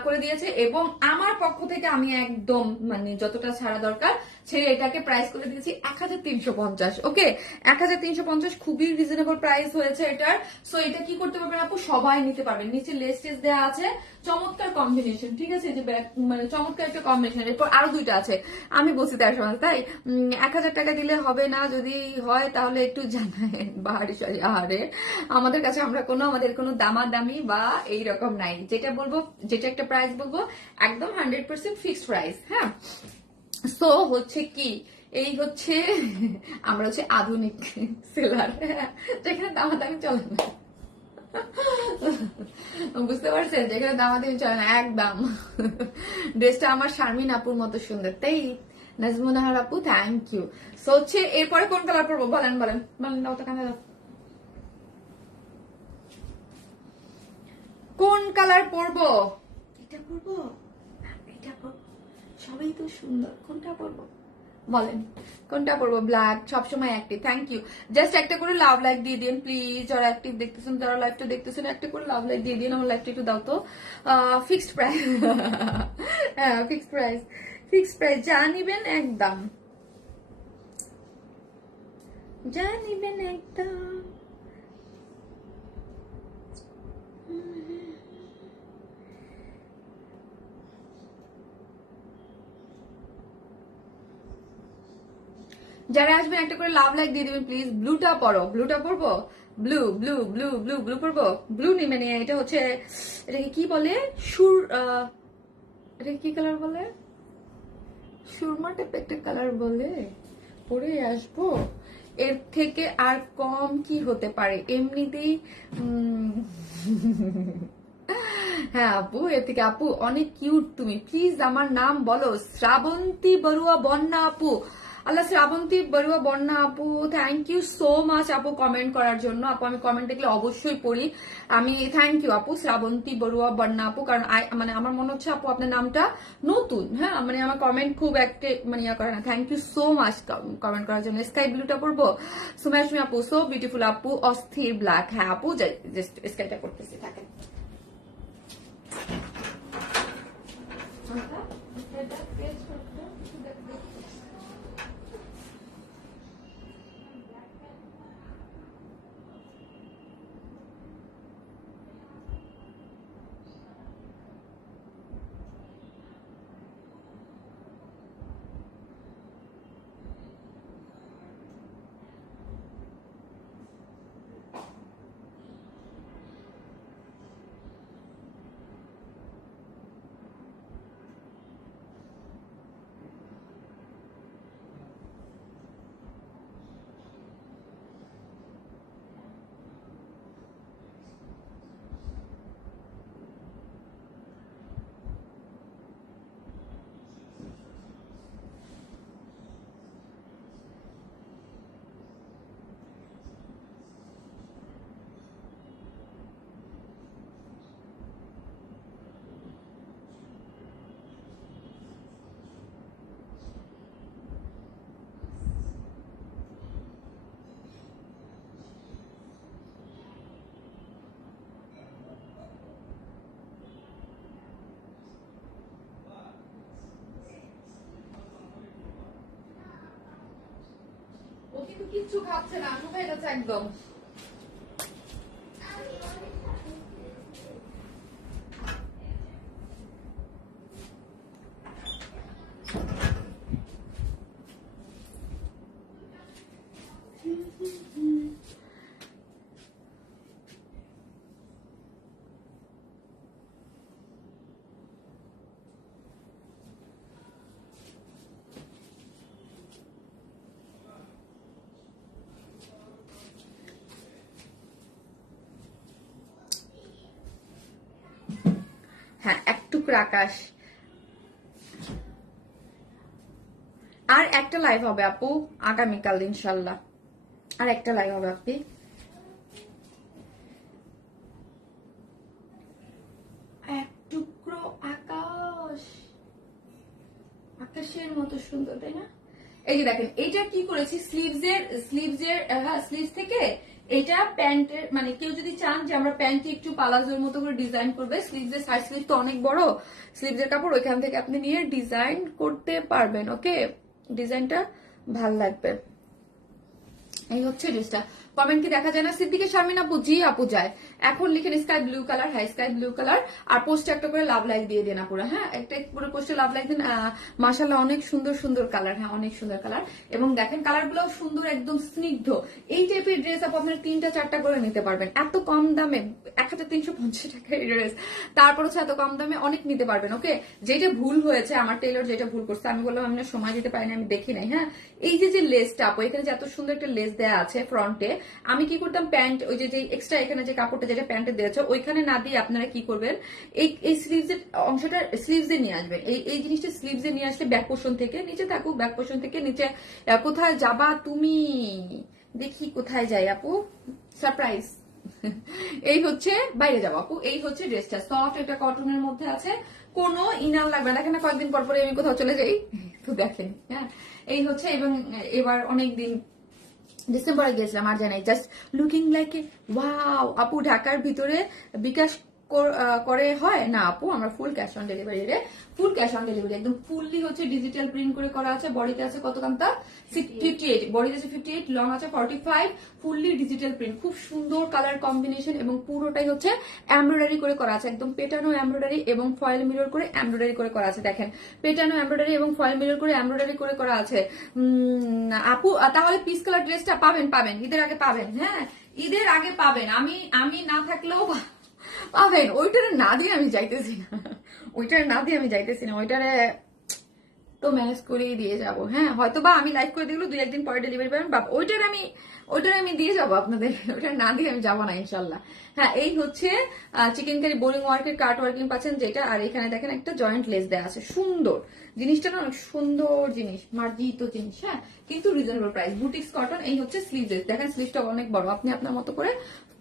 করে দিয়েছে, এবং আমার পক্ষ থেকে আমি একদম মানে যতটা ছাড়া দরকার ছেড়ে এটাকে প্রাইস করে দিয়েছি 1350। ওকে, 1350 খুবই রিজনেবল প্রাইস হয়েছে এটার। সো এটা কি করতে পারবেন আপু? সবাই নিতে পারবেন। নিচে লেস টেস দেওয়া আছে, চমৎকার কম্বিনেশন। ঠিক আছে, যে মানে চমৎকার একটা কম্বিনেশন। এরপর আরো 2টা আছে, আমি বলছি তার সময় তাই 1000 টাকা দিলে হবে না, যদি হয় তাহলে একটু জানায়। বাহারি সারি আহারে, আমাদের কাছে আমাদের কোনো দামাদামি বা এইরকম নাই। যেটা বলবো, যেটা একটা প্রাইস বলবো একদম 100% ফিক্সড প্রাইস। হ্যাঁ, সো হচ্ছে কি, এই হচ্ছে আমরা হচ্ছে আধুনিক সেলার, যেখানে দামাদামি চলে না। বুঝতে পারছেন, যেখানে দামাদামি চলে না একদম। ড্রেসটা আমার শারমিন আপুর মতো সুন্দর, তাই নাজমুনাহার আপু, থ্যাংক ইউ। সো হচ্ছে এরপরে কোন কালার পরবো? বলেন দাও তো, কানে দাও। কোন কালার পরবো? এটা পরবো, এটা পরবো, সবাই তো সুন্দর, কোনটা পরবো বলেন? কোনটা পরবো? ব্ল্যাক সবসময় অ্যাক্টিভ, থ্যাংক ইউ। জাস্ট একটা করে লাভ লাইক দিয়ে দিন প্লিজ, যারা অ্যাক্টিভ দেখতেছেন, যারা লাইভটা দেখতেছেন, একটা করে লাভ লাইক দিয়ে দিন। আমার লাইভটা একটু দাও তো। ফিক্সড প্রাইস, হ্যাঁ ফিক্সড প্রাইস, যা নিবেন একদম, যা নিবেন একদম। যারা আসবেন একটা করে লাভ লাইক দিয়ে দিবেন প্লিজ। ব্লুটা পরো, ব্লুটা পরবো, blue blue blue blue blue পরবো, ব্লু নিবে নিয়ে এটা হচ্ছে, এটাকে কি বলে, সুর, এটাকে কি কালার বলে, সুরমা টাইপ একটা কালার বলে, পরে আসবো। এর থেকে আর কম কি হতে পারে এমনিতেই। হ্যাঁ আপু, এর থেকে, আপু অনেক কিউট তুমি, প্লিজ আমার নাম বলো। শ্রাবন্তী বড়ুয়া বন্যা আপু, আল্লাহ, শ্রাবন্তী বড়ুয়া বন্যা আপু, থ্যাংক ইউ সো মাচ আপু কমেন্ট করার জন্য। আপু আমি কমেন্ট দেখলে অবশ্যই পড়ি আমি। থ্যাংক ইউ আপু শ্রাবন্তী বড়ুয়া বন্যা আপু, কারণ মানে আমার মনে হচ্ছে আপু আপনার নামটা নতুন, হ্যাঁ মানে আমার কমেন্ট খুব একটা মানে ইয়া করে না। Thank you so much comment করার জন্য। স্কাই ব্লুটা পড়বো, সুমাইশমি আপু সো বিউটিফুল আপু, অস্থির ব্ল্যাক, হ্যাঁ আপু জাস্ট স্কাইটা করতেছি, থাকেন। ও কিন্তু কিচ্ছু খাচ্ছে না, শুকাই যাচ্ছে একদম। হ্যাঁ এক টুকরা আকাশ। আর একটা লাইভ হবে আপু আগামীকাল ইনশাল্লাহ, আর একটা লাইভ হবে আপনি। এক টুকরো আকাশ, আকাশের মতো সুন্দর, তাই না? এই যে দেখেন এটা কি করেছি, স্লিভস থেকে এটা প্যান্টের, মানে কেউ যদি চান যে আমরা প্যান্টে একটু পালাজোর মতো করে ডিজাইন করবে, স্লিভসের সাইড স্লিভ তো অনেক বড়, স্লিভসের কাপড় ওইখান থেকে আপনি নিয়ে ডিজাইন করতে পারবেন। ওকে, ডিজাইনটা ভাল লাগবে। এই হচ্ছে ড্রেসটা। কমেন্ট কি দেখা যায় না? সিদ্দিকে শারমিন আপু, জি আপু যায়। এখন লিখেন স্কাই ব্লু কালার, হ্যাঁ স্কাই ব্লু কালার, আর পোস্টে একটা করে লাভ লাইক দিয়ে দেন পুরো, হ্যাঁ একটা পুরো পোস্টে লাভ লাইক দিন। মাশাআল্লাহ অনেক সুন্দর সুন্দর কালার, হ্যাঁ অনেক সুন্দর কালার, এবং দেখেন কালার গুলো সুন্দর একদম স্নিগ্ধ। এই টাইপের ড্রেস আপু আপনারা 3টা 4টা করে নিতে পারবেন এত কম দামে, 1350 টাকার ড্রেস, তারপর হচ্ছে এত কম দামে অনেক নিতে পারবেন। ওকে, যেটা ভুল হয়েছে আমার টেলর, যেটা ভুল করছে, আমি বললাম আমি না সময় দিতে পারিনি, আমি দেখি নাই। হ্যাঁ এই যে লেসটা আপু, এখানে যে এত সুন্দর একটা লেস দেওয়া আছে ফ্রন্টে, আমি কি করতাম প্যান্ট, ওই যে এক্সট্রা এখানে যে কাপড়টা যেটা প্যান্টে দিয়েছে ওইখানে না দিয়ে আপনারা কি করবেন, এই স্লিভস এর অংশটা স্লিভস এ নিয়ে আসবেন। এই জিনিসটা স্লিভস এ নিয়ে আসলে ব্যাক পোর্শন থেকে নিচে থাকুক, ব্যাক পোর্শন থেকে নিচে। কোথায় যাবা তুমি? দেখি কোথায় যাই আপু, সারপ্রাইজ। এই হচ্ছে বাইরে যাবো আপু, এই হচ্ছে ড্রেসটা, সফট একটা কটনের মধ্যে আছে, কোনো ইনার লাগবে না। দেখেন না কয়েকদিন পর পরে আমি কোথাও চলে যাই তো দেখেন, হ্যাঁ এই হচ্ছে। এবং এবার অনেকদিন ডিসেম্বরে গেছিলাম আর জানাই, just looking like a wow আপু। ঢাকার ভিতরে বিকাশ করে হয় না আপু, আমরা ফুল ক্যাশ অন ডেলিভারি রে, ফুল ক্যাশ অন ডেলিভারি একদম ফুললি হচ্ছে ডিজিটাল প্রিন্ট করে করা আছে। বডিতে আছে কত কান্তা 58, বডিতে আছে 58, লং আছে 45, ফুললি ডিজিটাল প্রিন্ট, খুব সুন্দর কালার কম্বিনেশন এবং পুরোটাই হচ্ছে এমব্রয়ডারি করে করা আছে, একদম পেটানো এমব্রয়ডারি এবং ফয়েল মিরর করে এমব্রয়ডারি করে করা আছে। দেখেন পেটানো এমব্রয়ডারি এবং ফয়েল মিরর করে এমব্রয়ডারি করে করা আছে। আপু তাহলে পিস কালার ড্রেসটা পাবেন ঈদের আগে পাবেন, হ্যাঁ ঈদের আগে পাবেন, আমি না থাকলেও পাবেন। ওইটারে না দিয়ে আমি যাইতেছি না, ওইটারে তো ম্যানেজ করেই দিয়ে যাবো। হ্যাঁ হয়তো বা আমি লাইভ করে দিগুলো 2-1 দিন পরে ডেলিভারি পাবেন, বা ওইটারে আমি দিয়ে যাবো আপনাদের, ওইটা না দিয়ে আমি যাবো না ইনশাল্লাহ। হ্যাঁ এই হচ্ছে চিকেন কারি বোরিং ওয়ার্কের কাট ওয়ার্কিং পাচ্ছেন যেটা, আর এখানে দেখেন একটা জয়েন্ট লেস দেওয়া আছে, সুন্দর জিনিসটা না, অনেক সুন্দর জিনিস, মার্জিত জিনিস, হ্যাঁ কিন্তু রিজনেবল প্রাইস। Boutiques cotton. এই হচ্ছে স্লিভলেস, দেখেন স্লিভটা অনেক বড়, আপনি আপনার মতো করে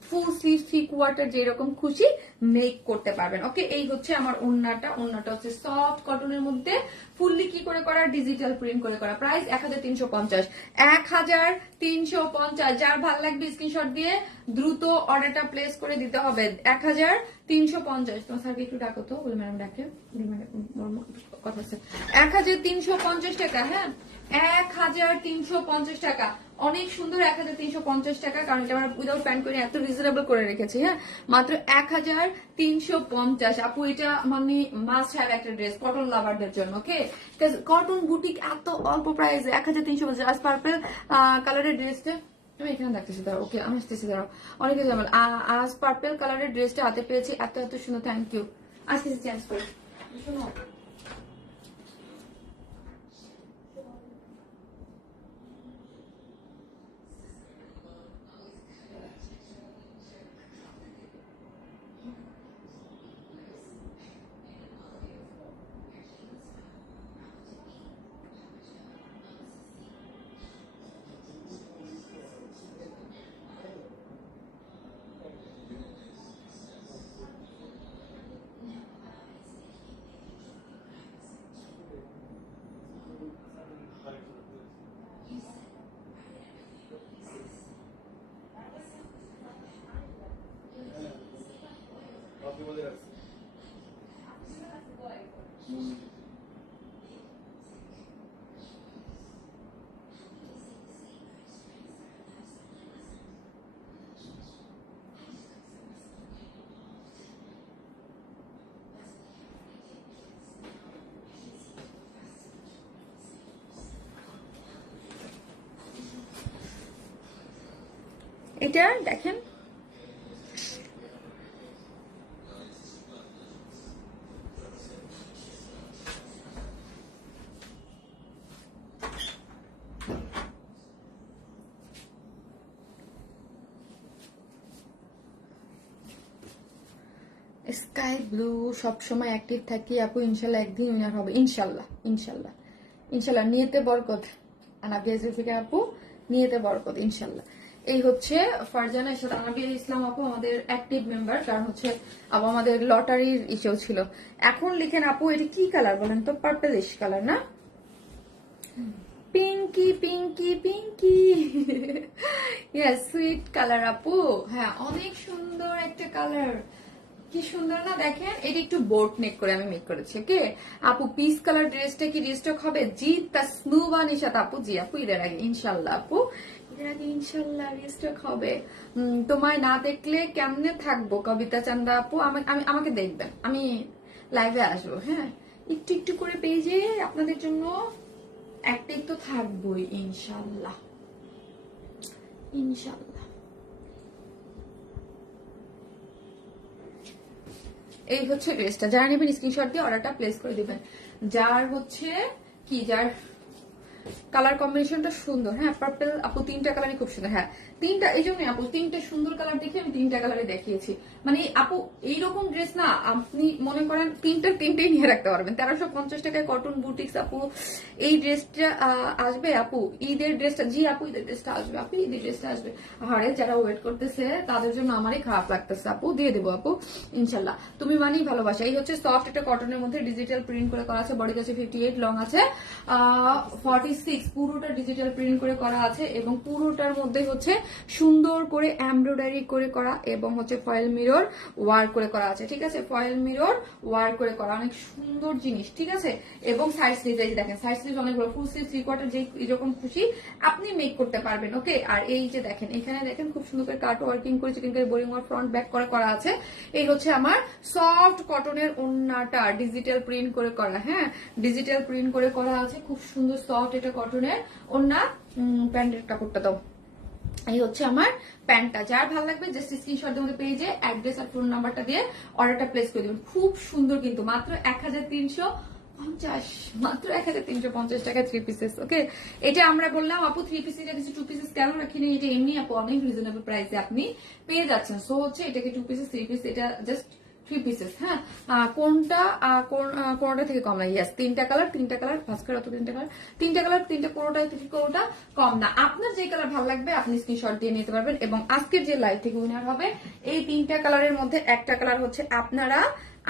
ফুল স্লিভ 3/4 যেরকম খুশি মেক করতে পারবেন। ওকে এই হচ্ছে আমার ওড়নাটা হচ্ছে সফট কটনের মধ্যে ফুললি কি করে করা, ডিজিটাল প্রিন্ট করে করা। প্রাইস 1350, 1350। যার ভালো লাগবে স্ক্রিনশট দিয়ে দ্রুত অর্ডারটা প্লেস করে দিতে হবে। 1350। তোমার স্যারকে একটু ডাকো তো, বলে ম্যাডাম ডাকে, কথা হচ্ছে 1350 টাকা। হ্যাঁ 1350 টাকা, অনেক সুন্দর 1350 টাকা, কারণ এটা আমরা উইদাউট প্যান্ট করে এত রিজনেবল করে রেখেছি। হ্যাঁ মাত্র 1350 আপু, এটা মানে মাস্ট হ্যাভ একটা ড্রেস কটন লাভারদের জন্য। ওকে কটন বুটিক এত অল্প প্রাইসে 1350। আজ পার্পল কালারের ড্রেসটা আমি এখানে দেখতেছি, দাঁড়াও ওকে আমি আসতেছি, দাঁড়াও অনেকে জানাল। আজ পার্পল কালারের ড্রেসটা হাতে পেয়েছি, এত সুন্দর, থ্যাংক ইউ। আসতেছি চেঞ্জ করে শোনো। এটা দেখেন স্কাই ব্লু, সবসময় অ্যাক্টিভ থাকি আপু, ইনশাল্লাহ একদিন উইনার হবে, ইনশাল্লাহ ইনশাল্লাহ ইনশাল্লাহ। নিয়েতে বরকত আনাবিয়া জুলফিকার আপু, নিয়েতে বরকত ইনশাল্লাহ। এই হচ্ছে ফারজানা এরশাদ আনাবিয়া ইসলাম আপু আমাদের অ্যাক্টিভ মেম্বার, কারণ হচ্ছে আপু আমাদের লটারির ইস্যু ছিল। এখন লিখেন আপু এটি কি কালার বলেন তো, পার্পলিশ কালার না, pinky pinky pinky, yes sweet colour আপু। হ্যাঁ অনেক সুন্দর একটা কালার, কি সুন্দর না, দেখেন এটা একটু বোট নেক করে আমি মেক করেছি। ওকে আপু পিস কালার ড্রেসটা কি রিস্টক হবে? জি তাসনুবা নিশাত আপু, জি আপু ঈদের আগে ইনশাল্লাহ, আপু ঈদের আগে ইনশাল্লাহ রিস্টক হবে। তোমায় না দেখলে কেমনে থাকবো কবিতা চান্দা আপু, আমাকে দেখবেন, আমি লাইভে আসবো। হ্যাঁ একটু একটু করে পেজে আপনাদের জন্য অ্যাক্টিভ তো থাকবোই ইনশাল্লাহ ইনশাল্লাহ। এই হচ্ছে ড্রেসটা, যারা নেবেন স্ক্রিনশট দিয়ে অর্ডারটা প্লেস করে দিবেন। যার হচ্ছে কি, যার কালার কম্বিনেশনটা সুন্দর। হ্যাঁ পার্পল আপু 3টা কালারই খুব সুন্দর। হ্যাঁ 3টা, এই জন্য আপু 3টে সুন্দর কালার দেখে আমি 3টা কালারে দেখিয়েছি। মানে আপু এইরকম ড্রেস না আপনি মনে করেন 3টেই নিয়ে রাখতে পারবেন। 1350 টাকায় কটন বুটিক্স আপু, এই ড্রেসটা আসবে আপু, ঈদের ড্রেসটা, জি আপু ঈদের ড্রেসটা আসবে, আপু ঈদের ড্রেসটা আসবে। আরে যারা ওয়েট করতেছে তাদের জন্য আমারই খারাপ লাগতেছে আপু, দিয়ে দেবো আপু ইনশাল্লাহ। তুমি মানেই ভালোবাসা। এই হচ্ছে সফট একটা কটনের মধ্যে ডিজিটাল প্রিন্ট করে করা আছে, বডি আছে 58, লং আছে 46 6 পুরোটা ডিজিটাল প্রিন্ট করে করা আছে এবং পুরোটার মধ্যে হচ্ছে সুন্দর করে এমব্রয়ডারি করে করা এবং হচ্ছে ফয়েল মিরর ওয়ার্ক করে করা আছে, ঠিক আছে? ফয়েল মিরর ওয়ার্ক করে করা, অনেক সুন্দর জিনিস, ঠিক আছে? এবং সাইড স্লিভ, এই যে দেখেন সাইড স্লিভ অনেক বড়, ফুল স্লিভ, 3/4 যে যখন খুশি আপনি মেক করতে পারবেন, ওকে? আর এই যে দেখেন এখানে দেখেন খুব সুন্দর করে কাট ওয়ার্কিং করে চিকেন করে বোরিং ওয়ার্ক ফ্রন্ট ব্যাক করা আছে। এই হচ্ছে আমার সফট কটনের ওন্নাটা ডিজিটাল প্রিন্ট করে করা, হ্যাঁ ডিজিটাল প্রিন্ট করে করা আছে, খুব সুন্দর সফট এটা কটনের ওন্না। প্যান্টের কাপড়টা দাও। এই হচ্ছে আমার প্যান্টটা, যার ভালো লাগবে জাস্ট স্ক্রিনশট দিয়ে আমাদের পেজে অ্যাড্রেস আর ফোন নাম্বারটা দিয়ে অর্ডারটা প্লেস করে দিবেন। খুব সুন্দর কিন্তু, মাত্র 1350, মাত্র 1350 টাকা 3 পিসেস, ওকে? এটা আমরা বললাম আপু 3 পিস এটা কিছু 2 পিসেস কেন রাখিনি, এটা এমনি আপু অনেক রিজনেবল প্রাইসে আপনি পেয়ে যাচ্ছেন। সো হচ্ছে এটাকে 2 পিসেস 3 পিস, এটা জাস্ট 3 পিসেস, হ্যাঁ? কোনটা থেকে কম না? ইয়েস, তিনটা কালার ফার্স্ট কালার অত তিনটা কালার কোনোটা কম না। আপনার যে কালার ভালো লাগবে আপনি স্ক্রিনশট দিয়ে নিতে পারবেন। এবং আজকের যে লাইভ থেকে উইনার হবে এই তিনটা কালারের মধ্যে একটা কালার হচ্ছে আপনারা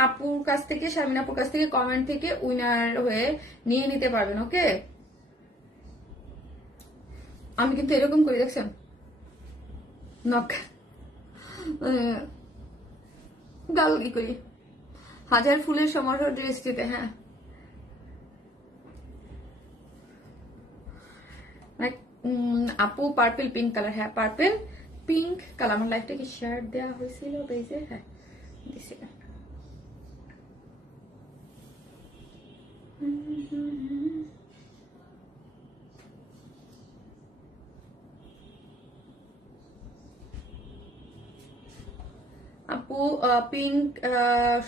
আপুর কাছ থেকে, শারমিন আপুর কাছ থেকে কমেন্ট থেকে উইনার হয়ে নিয়ে নিতে পারবেন, ওকে? আমি কিন্তু এরকম করে দেখছেন নক গাল কি করি, হাজার ফুলের সমারোহ দৃষ্টিতে, হ্যাঁ আপু পার্পল পিঙ্ক কালার, হ্যাঁ পার্পল পিঙ্ক কালার। আমার লাইফটা কি শেয়ার দেওয়া হয়েছিল পেজে? হ্যাঁ দিছিল। আপু পিঙ্ক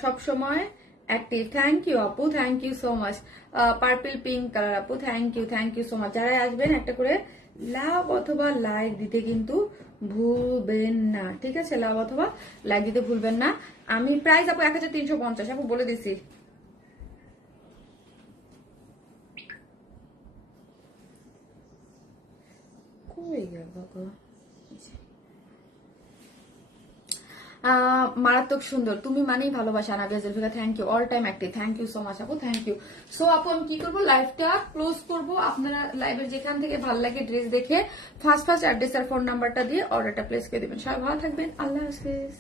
সবসময় অ্যাক্টিভ, থ্যাংক ইউ আপু, thank you so much. Purple pink colour আপু, থ্যাংক ইউ সো মাচ। যারা আসবেন একটা করে লাভ অথবা লাইক দিতে কিন্তু ভুলবেন না, ঠিক আছে? লাভ অথবা লাইক দিতে ভুলবেন না। আমি প্রাইস আপু 1350 আপু বলে দিছি। কই গেল গো? মারাত্মক সুন্দর, তুমি মানেই ভালোবাসা। Anabia Zulfika, thank you, all time active, thank you so much আপু, থ্যাংক ইউ। সো আপু আমি কি করবো, লাইভটা ক্লোজ করবো। আপনারা লাইভের যেখান থেকে ভালো লাগে ড্রেস দেখে ফার্স্ট অ্যাড্রেস আর ফোন নাম্বারটা দিয়ে অর্ডারটা প্লেস করে দিবেন। সবাই ভালো থাকবেন, আল্লাহ হাফেজ।